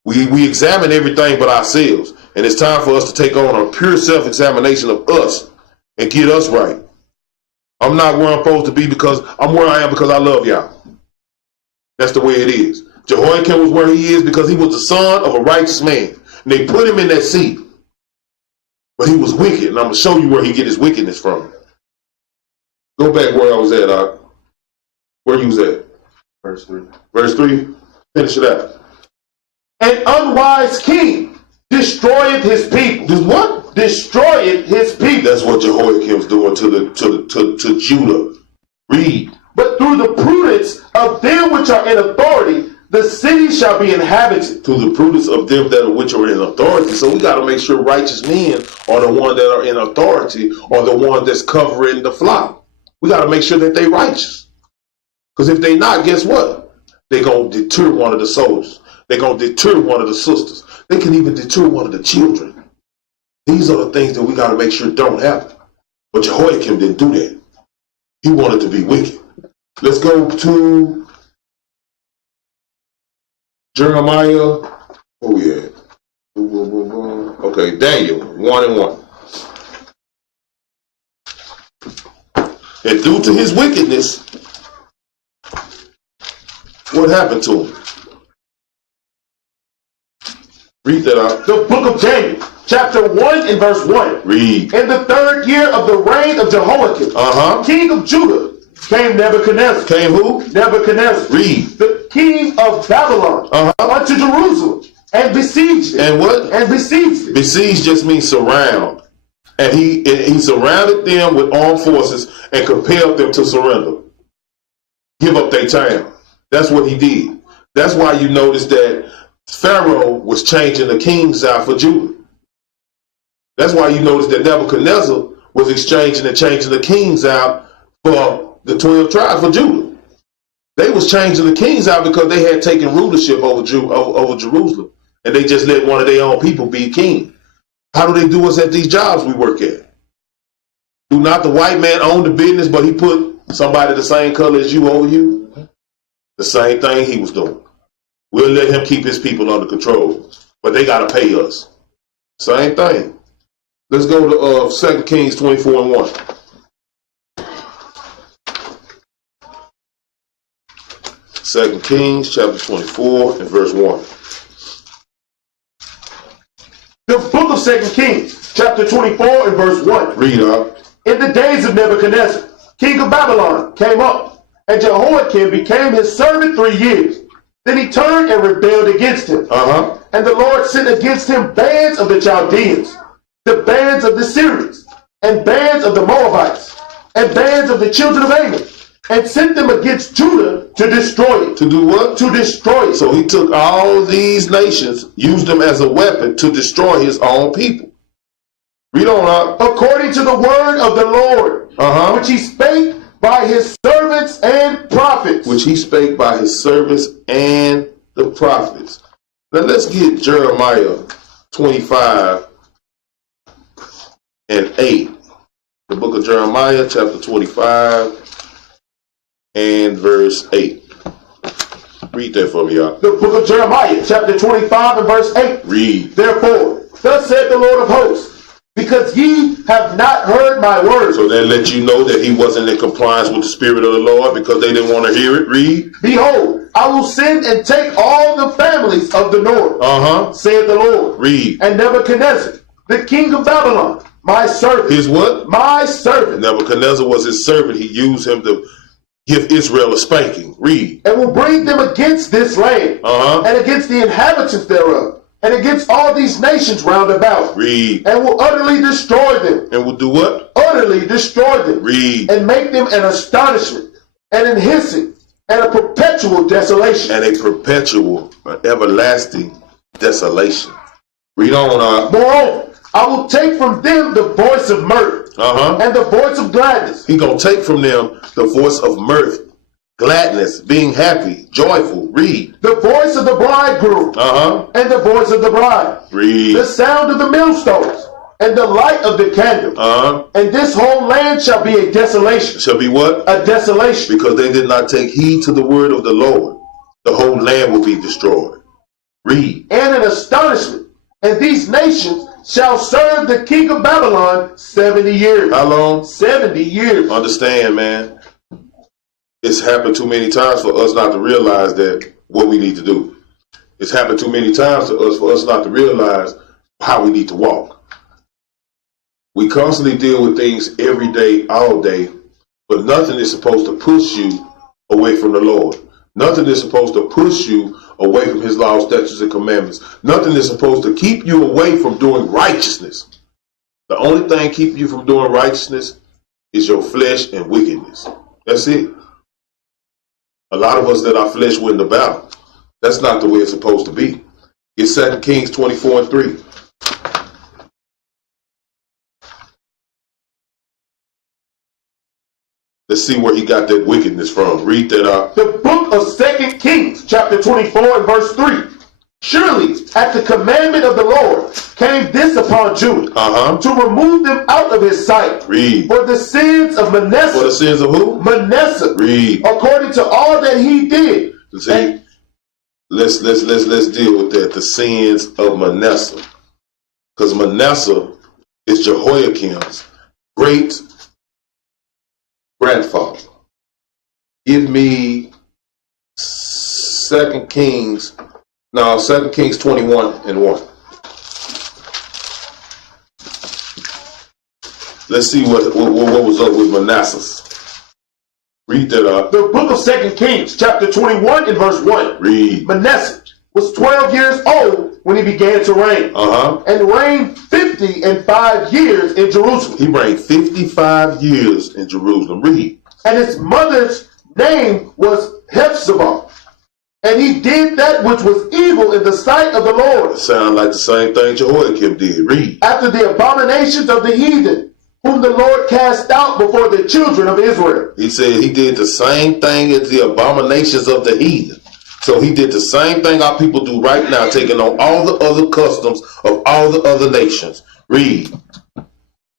We examine everything but ourselves, and it's time for us to take on a pure self-examination of us and get us right. I'm not where I'm supposed to be because I'm where I am because I love y'all. That's the way it is. Jehoiakim was where he is because he was the son of a righteous man. And they put him in that seat. But he was wicked, and I'm going to show you where he get his wickedness from. Go back where I was at, where you was at? Verse 3. Verse 3? Finish it out. An unwise king destroyeth his people. Does what? Destroyeth his people. That's what Jehoiakim's doing to Judah. Read. But through the prudence of them which are in authority, The city shall be inhabited. To the prudence of them that which are in authority. So we got to make sure righteous men are the ones that are in authority, or the one that's covering the flock. We got to make sure that they righteous. Because if they not, guess what? They're going to deter one of the soldiers. They're going to deter one of the sisters. They can even deter one of the children. These are the things that we got to make sure don't happen. But Jehoiakim didn't do that. He wanted to be wicked. Let's go to Jeremiah. Oh yeah. Okay, Daniel 1:1. And due to his wickedness, what happened to him? Read that out. The book of Daniel, chapter 1 and verse 1. Read. In the 3rd year of the reign of Jehoiakim, king of Judah, came Nebuchadnezzar. Came who? Nebuchadnezzar. Read. The king of Babylon unto Jerusalem, and besieged it. And what? And besieged it. Besiege just means surround. And he surrounded them with armed forces and compelled them to surrender. Give up their town. That's what he did. That's why you notice that Pharaoh was changing the kings out for Judah. That's why you notice that Nebuchadnezzar was exchanging and changing the kings out for the 12 tribes for Judah. They was changing the kings out because they had taken rulership over Jerusalem, and they just let one of their own people be king. How do they do us at these jobs we work at? Do not the white man own the business, but he put somebody the same color as you over you? The same thing he was doing. We'll let him keep his people under control, but they got to pay us. Same thing. Let's go to 2 Kings 24:1. 2 Kings chapter 24 and verse 1. The book of 2 Kings, chapter 24 and verse 1. Read up. In the days of Nebuchadnezzar, king of Babylon, came up, and Jehoiakim became his servant 3 years. Then he turned and rebelled against him. And the Lord sent against him bands of the Chaldeans, the bands of the Syrians, and bands of the Moabites, and bands of the children of Ammon, and sent them against Judah to destroy it. To do what? To destroy it. So he took all these nations, used them as a weapon to destroy his own people. Read on up. According to the word of the Lord, which he spake by his servants and prophets. Which he spake by his servants and the prophets. Now let's get Jeremiah 25 and 8. The book of Jeremiah, chapter 25 and verse 8. Read that for me, y'all. The book of Jeremiah, chapter 25 and verse 8. Read. Therefore, thus saith the Lord of hosts, because ye have not heard my word. So that let you know that he wasn't in compliance with the Spirit of the Lord because they didn't want to hear it. Read. Behold, I will send and take all the families of the north, saith the Lord. Read. And Nebuchadnezzar, the king of Babylon, my servant. His what? My servant. Nebuchadnezzar was his servant. He used him to give Israel a spanking. Read. And will bring them against this land, and against the inhabitants thereof, and against all these nations round about. Read. And will utterly destroy them. And will do what? Utterly destroy them. Read. And make them an astonishment, and an hissing, and a perpetual desolation. And a perpetual, an everlasting desolation. Read on. Moreover, I will take from them the voice of mirth, and the voice of gladness. He gonna take from them the voice of mirth, gladness, being happy, joyful. Read. The voice of the bridegroom, and the voice of the bride. Read. The sound of the millstones, and the light of the candle. And this whole land shall be a desolation. Shall be what? A desolation. Because they did not take heed to the word of the Lord. The whole land will be destroyed. Read. And an astonishment. And these nations shall serve the king of Babylon 70 years. How long? 70 years. Understand, man. It's happened too many times for us not to realize that what we need to do. It's happened too many times to us for us not to realize how we need to walk. We constantly deal with things every day, all day, but nothing is supposed to push you away from the Lord. Nothing is supposed to push you away from his laws, statutes, and commandments. Nothing is supposed to keep you away from doing righteousness. The only thing keeping you from doing righteousness is your flesh and wickedness. That's it. A lot of us let our flesh win the battle. That's not the way it's supposed to be. It's 2 Kings 24:3. Let's see where he got that wickedness from. Read that out. The book of 2 Kings, chapter 24 and verse 3. Surely, at the commandment of the Lord, came this upon Judah, to remove them out of his sight. Read. For the sins of Manasseh. For the sins of who? Manasseh. Read. According to all that he did. See, let's deal with that. The sins of Manasseh, because Manasseh is Jehoiakim's great grandfather. Give me 2 Kings 21 and 1. Let's see what was up with Manasseh. Read that up. The book of 2 Kings, chapter 21 and verse 1. Read. Manasseh was 12 years old when he began to reign. And reigned 55 years in Jerusalem. He reigned 55 years in Jerusalem. Read. And his mother's name was Hephzibah. And he did that which was evil in the sight of the Lord. Sound like the same thing Jehoiakim did. Read. After the abominations of the heathen, whom the Lord cast out before the children of Israel. He said he did the same thing as the abominations of the heathen. So he did the same thing our people do right now, taking on all the other customs of all the other nations. Read.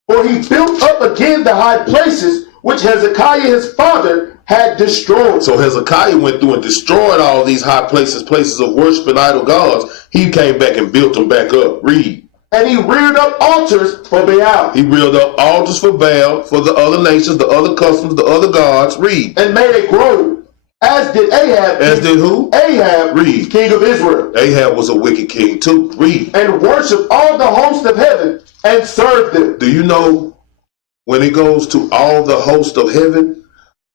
For he built up again the high places which Hezekiah his father had destroyed. So Hezekiah went through and destroyed all these high places, places of worship and idol gods. He came back and built them back up. Read. And he reared up altars for Baal. He reared up altars for Baal, for the other nations, the other customs, the other gods. Read. And made a grove, as did Ahab. As did who? Ahab, read. King of Israel. Ahab was a wicked king too. Read. And worshiped all the host of heaven and served them. Do you know when it goes to all the host of heaven,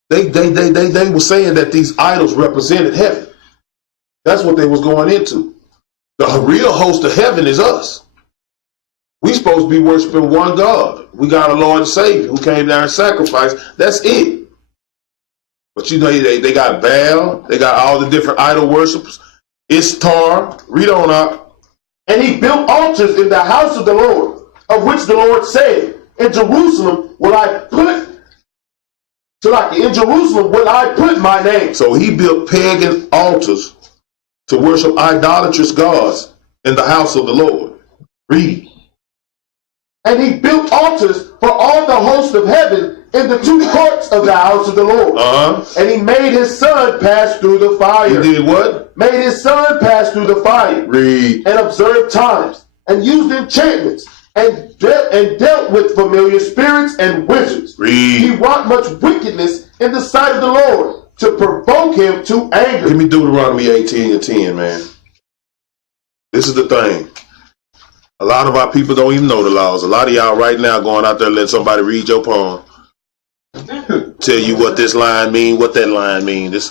they were saying that these idols represented heaven. That's what they was going into. The real host of heaven is us. We supposed to be worshiping one God. We got a Lord and Savior who came down and sacrificed. That's it. But you know, they got Baal. They got all the different idol worshippers. Ishtar. Read on out. And he built altars in the house of the Lord, of which the Lord said, in Jerusalem will I put my name. So he built pagan altars to worship idolatrous gods in the house of the Lord. Read. And he built altars for all the host of heaven in the two courts of the house of the Lord. And he made his son pass through the fire. He did what? Made his son pass through the fire. Read. And observed times, and used enchantments, and dealt with familiar spirits and wizards. Read. He wrought much wickedness in the sight of the Lord to provoke him to anger. Give me Deuteronomy 18 and 10, man. This is the thing. A lot of our people don't even know the laws. A lot of y'all right now going out there letting somebody read your poem. Tell you what this line mean, what that line mean. This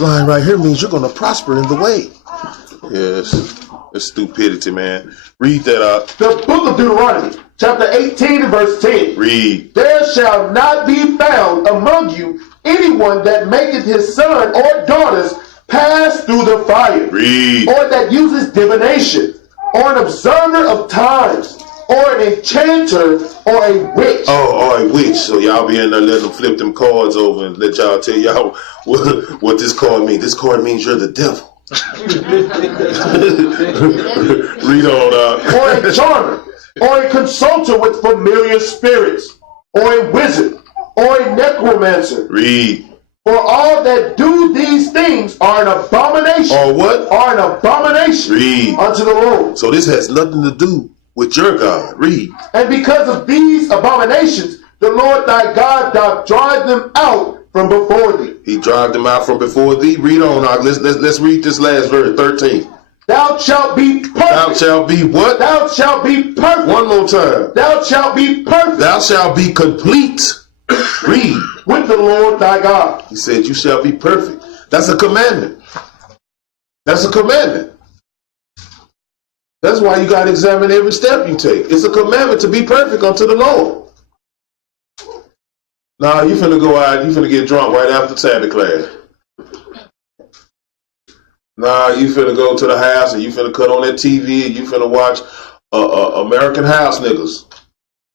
line right here means you're going to prosper in the way. Yes, it's stupidity, man. Read that out. The book of Deuteronomy, chapter 18 and verse 10. Read. There shall not be found among you anyone that maketh his son or daughters pass through the fire. Read. Or that uses divination, or an observer of times, or an enchanter, or a witch. Oh, or a witch. So y'all be in there letting them flip them cards over and let y'all tell y'all what this card means. This card means you're the devil. Read on. Or a charmer, or a consulter with familiar spirits, or a wizard, or a necromancer. Read. For all that do these things are an abomination. Or what? Are an abomination. Read. Unto the Lord. So this has nothing to do with your God. Read. And because of these abominations, the Lord thy God doth drive them out from before thee. He drive them out from before thee. Read on. Let's read this last verse, 13. Thou shalt be perfect. Thou shalt be what? Thou shalt be perfect. One more time. Thou shalt be perfect. Thou shalt be complete. Read. With the Lord thy God. He said you shall be perfect. That's a commandment. That's a commandment. That's why you got to examine every step you take. It's a commandment to be perfect unto the Lord. Nah, you finna go out, you finna get drunk right after Sabbath class. Nah, you finna go to the house and you finna cut on that TV and you finna watch American House niggas.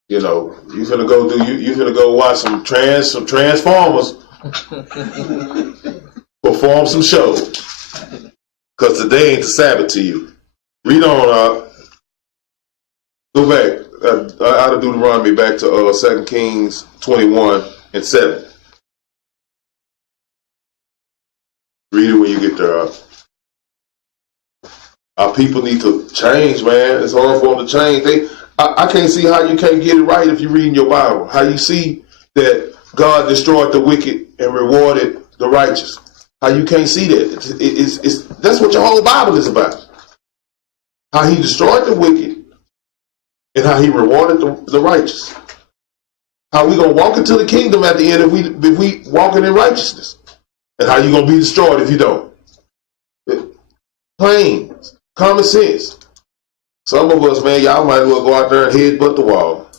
You know, you finna go you finna go watch some Transformers perform some shows. Cause today ain't the Sabbath to you. Read on, go back. I ought to Deuteronomy back to 2 Kings 21 and 7. Read it when you get there. Our people need to change, man. It's hard for them to change. I can't see how you can't get it right if you're reading your Bible. How you see that God destroyed the wicked and rewarded the righteous. How you can't see that. That's what your whole Bible is about. How he destroyed the wicked and how he rewarded the righteous. How we going to walk into the kingdom at the end if we walking in righteousness. And how you going to be destroyed if you don't. Plain. Common sense. Some of us, man, y'all might as well go out there and headbutt the wall.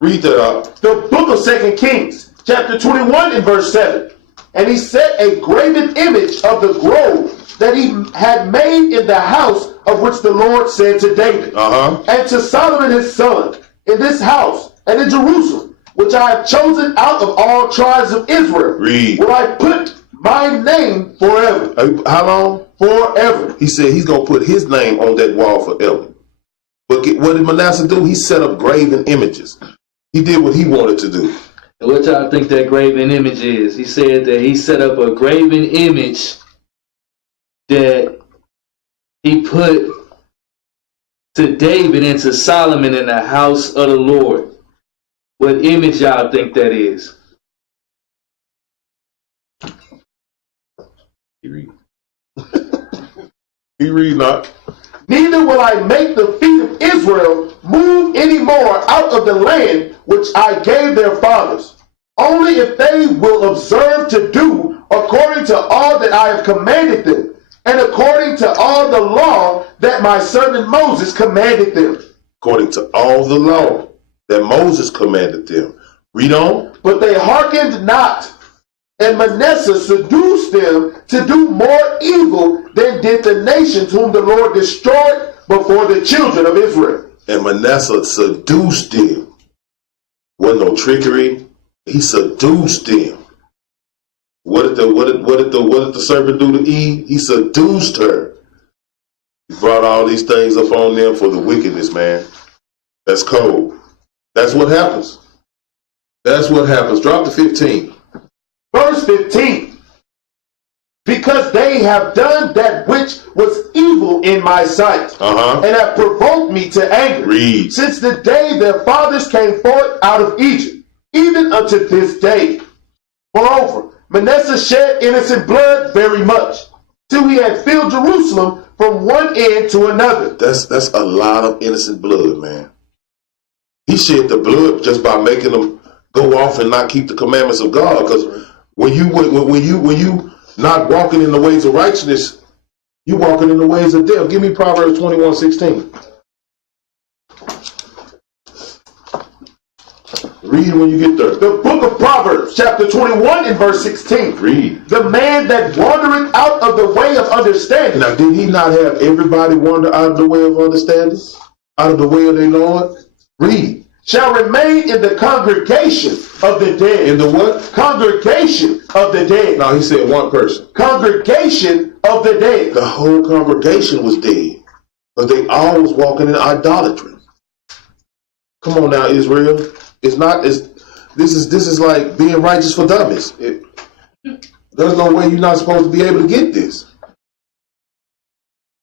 Read that up. The book of 2 Kings, chapter 21 and verse 7. And he set a graven image of the grove that he had made in the house of which the Lord said to David and to Solomon his son, in this house and in Jerusalem, which I have chosen out of all tribes of Israel, will I put my name forever. How long? Forever. He said he's going to put his name on that wall forever. But what did Manasseh do? He set up graven images. He did what he wanted to do. And what y'all think that graven image is? He said that he set up a graven image that he put to David and to Solomon in the house of the Lord. What image y'all think that is? He read not. Neither will I make the feet of Israel move any more out of the land which I gave their fathers, only if they will observe to do according to all that I have commanded them, and according to all the law that my servant Moses commanded them. According to all the law that Moses commanded them. Read on. But they hearkened not, and Manasseh seduced them to do more evil than did the nations whom the Lord destroyed before the children of Israel. And Manasseh seduced them. Wasn't no trickery. He seduced them. What did the serpent do to Eve? He seduced her. He brought all these things up on them for the wickedness, man. That's cold. That's what happens. That's what happens. Drop to 15. Verse 15. Because they have done that which was evil in my sight, and have provoked me to anger. Read. Since the day their fathers came forth out of Egypt, even unto this day. Moreover, Manasseh shed innocent blood very much, till he had filled Jerusalem from one end to another. That's a lot of innocent blood, man. He shed the blood just by making them go off and not keep the commandments of God. Because when you not walking in the ways of righteousness, you walking in the ways of death. Give me Proverbs 21:16. Read when you get there. The book of Proverbs, chapter 21 and verse 16. Read. The man that wandereth out of the way of understanding. Now, did he not have everybody wander out of the way of understanding? Out of the way of their Lord? Read. Shall remain in the congregation of the dead. In the what? Congregation of the dead. No, he said one person. Congregation of the dead. The whole congregation was dead. But they all was walking in idolatry. Come on now, Israel. This is like being righteous for dummies. There's no way you're not supposed to be able to get this.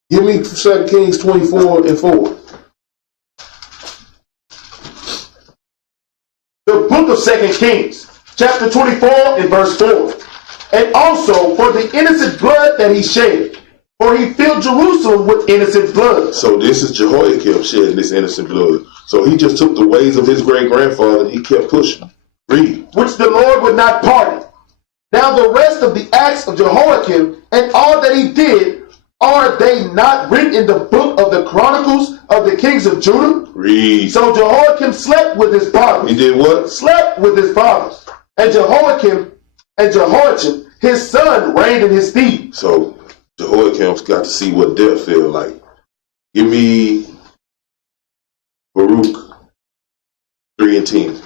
Give me 2 Kings 24 and 4. The book of 2 Kings, chapter 24 and verse 4. And also for the innocent blood that he shed, for he filled Jerusalem with innocent blood. So this is Jehoiakim shedding this innocent blood. So he just took the ways of his great-grandfather and he kept pushing. Read. Which the Lord would not pardon. Now the rest of the acts of Jehoiakim and all that he did, Are they not written in the book of the Chronicles of the kings of Judah? Read. So Jehoiakim slept with his fathers. He did what? Slept with his fathers. And Jehoiakim and Jehoiachin, his son, reigned in his stead. So Jehoiakim's got to see what death feel like. Give me Baruch 3 and 10.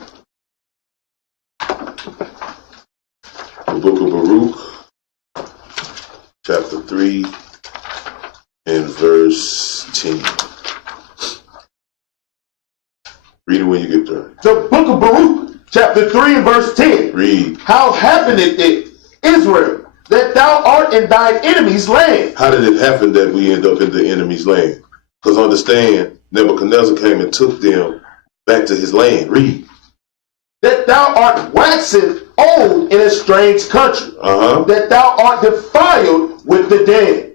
The book of Baruch, chapter 3 and verse 10. Read it when you get there. The book of Baruch, chapter 3 and verse 10. Read. How happeneth it, Israel, that thou art in thine enemy's land? How did it happen that we end up in the enemy's land? Because understand, Nebuchadnezzar came and took them back to his land. Read. That thou art waxen old in a strange country. That thou art defiled with the dead.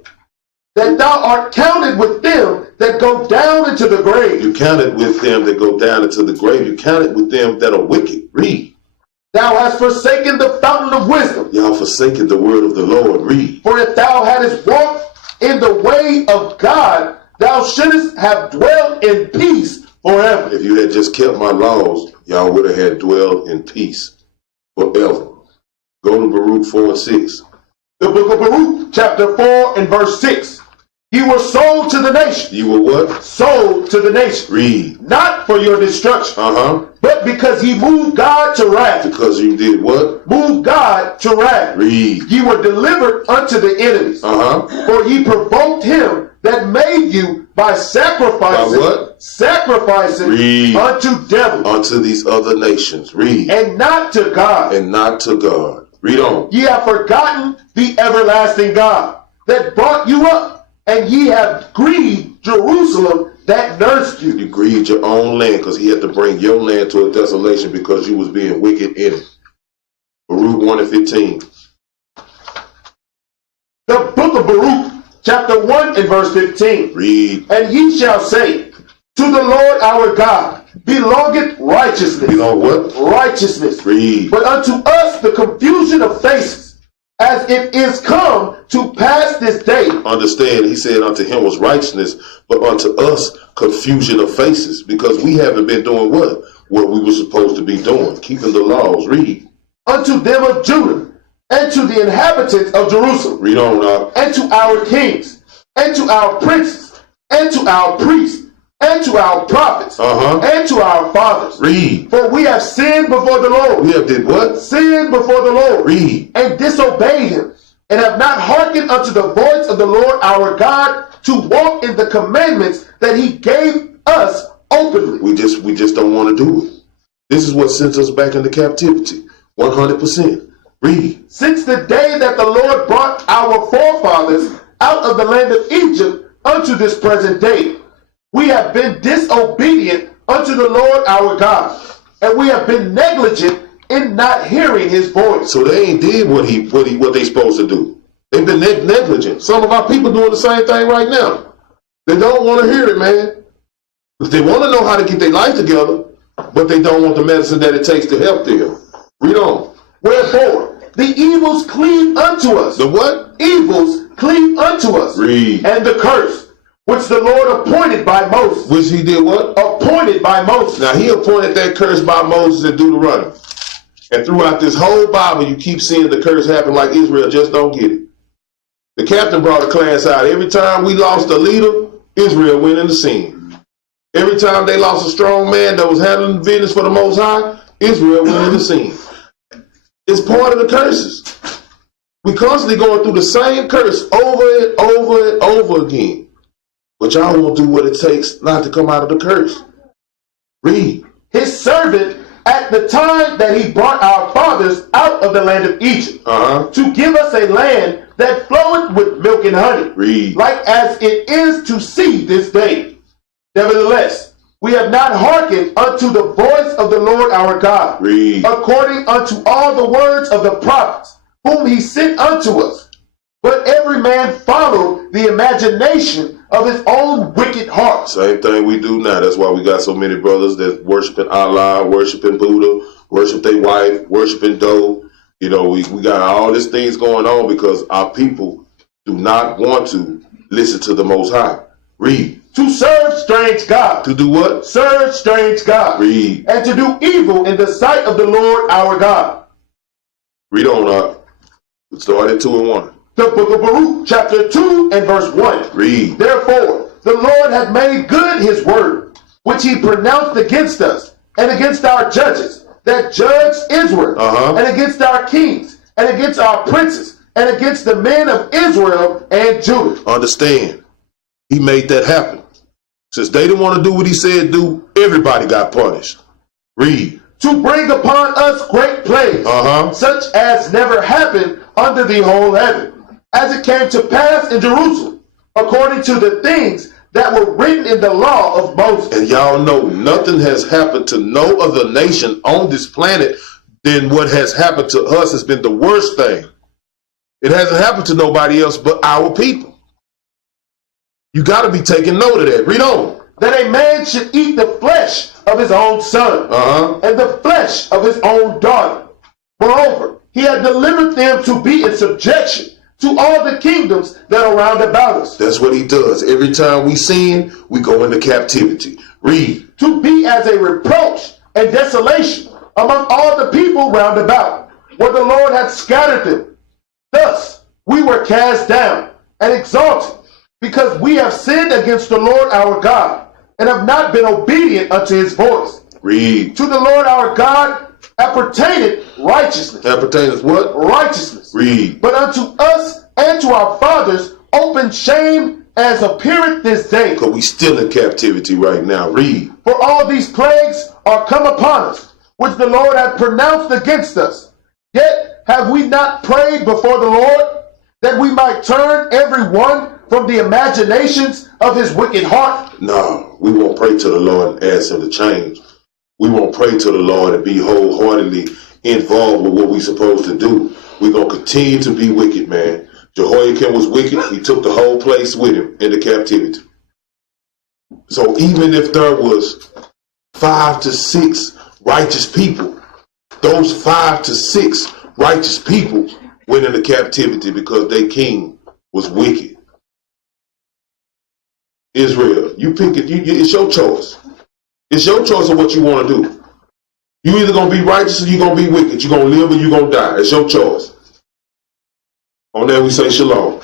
That thou art counted with them that go down into the grave. You counted with them that go down into the grave. You counted with them that are wicked. Read. Thou hast forsaken the fountain of wisdom. Y'all forsaken the word of the Lord. Read. For if thou hadst walked in the way of God, thou shouldest have dwelt in peace forever. If you had just kept my laws, y'all would have had dwelled in peace forever. Go to Baruch 4 and 6. The book of Baruch, chapter 4 and verse 6. You were sold to the nation. You were what? Sold to the nation. Read. Not for your destruction. But because he moved God to wrath. Because you did what? Moved God to wrath. Read. You were delivered unto the enemies. For he provoked him that made you by sacrificing. By what? Sacrificing. Read. Unto devils. Unto these other nations. Read. And not to God. And not to God. Read on. Ye have forgotten the everlasting God that brought you up. And ye have grieved Jerusalem that nursed you. You grieved your own land because he had to bring your land to a desolation because you was being wicked in it. Baruch 1 and 15. The book of Baruch, chapter 1 and verse 15. Read. And ye shall say, to the Lord our God belongeth righteousness. Belong what? Righteousness. Read. But unto us the confusion of faces, as it is come to pass this day. Understand, he said unto him was righteousness, but unto us confusion of faces, because we haven't been doing what? What we were supposed to be doing, keeping the laws. Read. Unto them of Judah, and to the inhabitants of Jerusalem. Read on now. And to our kings, and to our princes, and to our priests, and to our prophets, and to our fathers. Read. For we have sinned before the Lord. We have did what? Sinned before the Lord. Read. And disobeyed him, and have not hearkened unto the voice of the Lord our God to walk in the commandments that he gave us openly. We just don't want to do it. This is what sent us back into captivity. 100%. Read. Since the day that the Lord brought our forefathers out of the land of Egypt unto this present day, we have been disobedient unto the Lord our God, and we have been negligent in not hearing his voice. So they ain't did what they supposed to do. They've been negligent. Some of our people doing the same thing right now. They don't want to hear it, man. They want to know how to get their life together, but they don't want the medicine that it takes to help them. Read on. Wherefore, the evils cleave unto us. The what? Evils cleave unto us. Read. And the curse, which the Lord appointed by Moses. Which he did what? Appointed by Moses. Now he appointed that curse by Moses in Deuteronomy. And throughout this whole Bible, you keep seeing the curse happen like Israel just don't get it. The captain brought a class out. Every time we lost a leader, Israel went into sin. Every time they lost a strong man that was handling business for the Most High, Israel went into sin. It's part of the curses. We constantly going through the same curse over and over and over again. But y'all won't do what it takes not to come out of the curse. Read. His servant at the time that he brought our fathers out of the land of Egypt, to give us a land that floweth with milk and honey, Read. like as it is to see this day. Nevertheless, we have not hearkened unto the voice of the Lord our God, Read. according unto all the words of the prophets, whom he sent unto us. But every man followed the imagination of his own wicked heart. Same thing we do now. That's why we got so many brothers that worshiping Allah, worshiping Buddha, worship their wife, worshiping dough. You know, we got all these things going on because our people do not want to listen to the Most High. Read. To serve strange gods. To do what? Serve strange gods. Read. And to do evil in the sight of the Lord our God. Read on up. Let's start at 2 and 1. The book of Baruch, chapter 2 and verse 1. Read. Therefore, the Lord hath made good his word, which he pronounced against us, and against our judges, that judged Israel, and against our kings, and against our princes, and against the men of Israel and Judah. Understand, he made that happen. Since they didn't want to do what he said do, everybody got punished. Read. To bring upon us great plagues, such as never happened under the whole heaven, as it came to pass in Jerusalem, according to the things that were written in the law of Moses. And y'all know nothing has happened to no other nation on this planet than what has happened to us has been the worst thing. It hasn't happened to nobody else but our people. You got to be taking note of that. Read on. That a man should eat the flesh of his own son, and the flesh of his own daughter. Moreover, he had delivered them to be in subjection to all the kingdoms that are round about us. That's what he does. Every time we sin, we go into captivity. Read. To be as a reproach and desolation among all the people round about, where the Lord hath scattered them. Thus we were cast down and exalted, because we have sinned against the Lord our God, and have not been obedient unto his voice. Read. To the Lord our God appertaineth righteousness. Appertaineth what? Righteousness. Read. But unto us and to our fathers open shame as appeareth this day. Because we still in captivity right now. Read. For all these plagues are come upon us, which the Lord hath pronounced against us. Yet have we not prayed before the Lord, that we might turn every one from the imaginations of his wicked heart? No, we won't pray to the Lord and ask him to change. We won't pray to the Lord and be wholeheartedly involved with what we're supposed to do. We're going to continue to be wicked, man. Jehoiakim was wicked. He took the whole place with him into captivity. So even if there was 5 to 6 righteous people, those 5 to 6 righteous people went into captivity because their king was wicked. Israel, you pick it. It's your choice. It's your choice of what you want to do. You either going to be righteous or you're going to be wicked. You're going to live or you're going to die. It's your choice. On that we say shalom.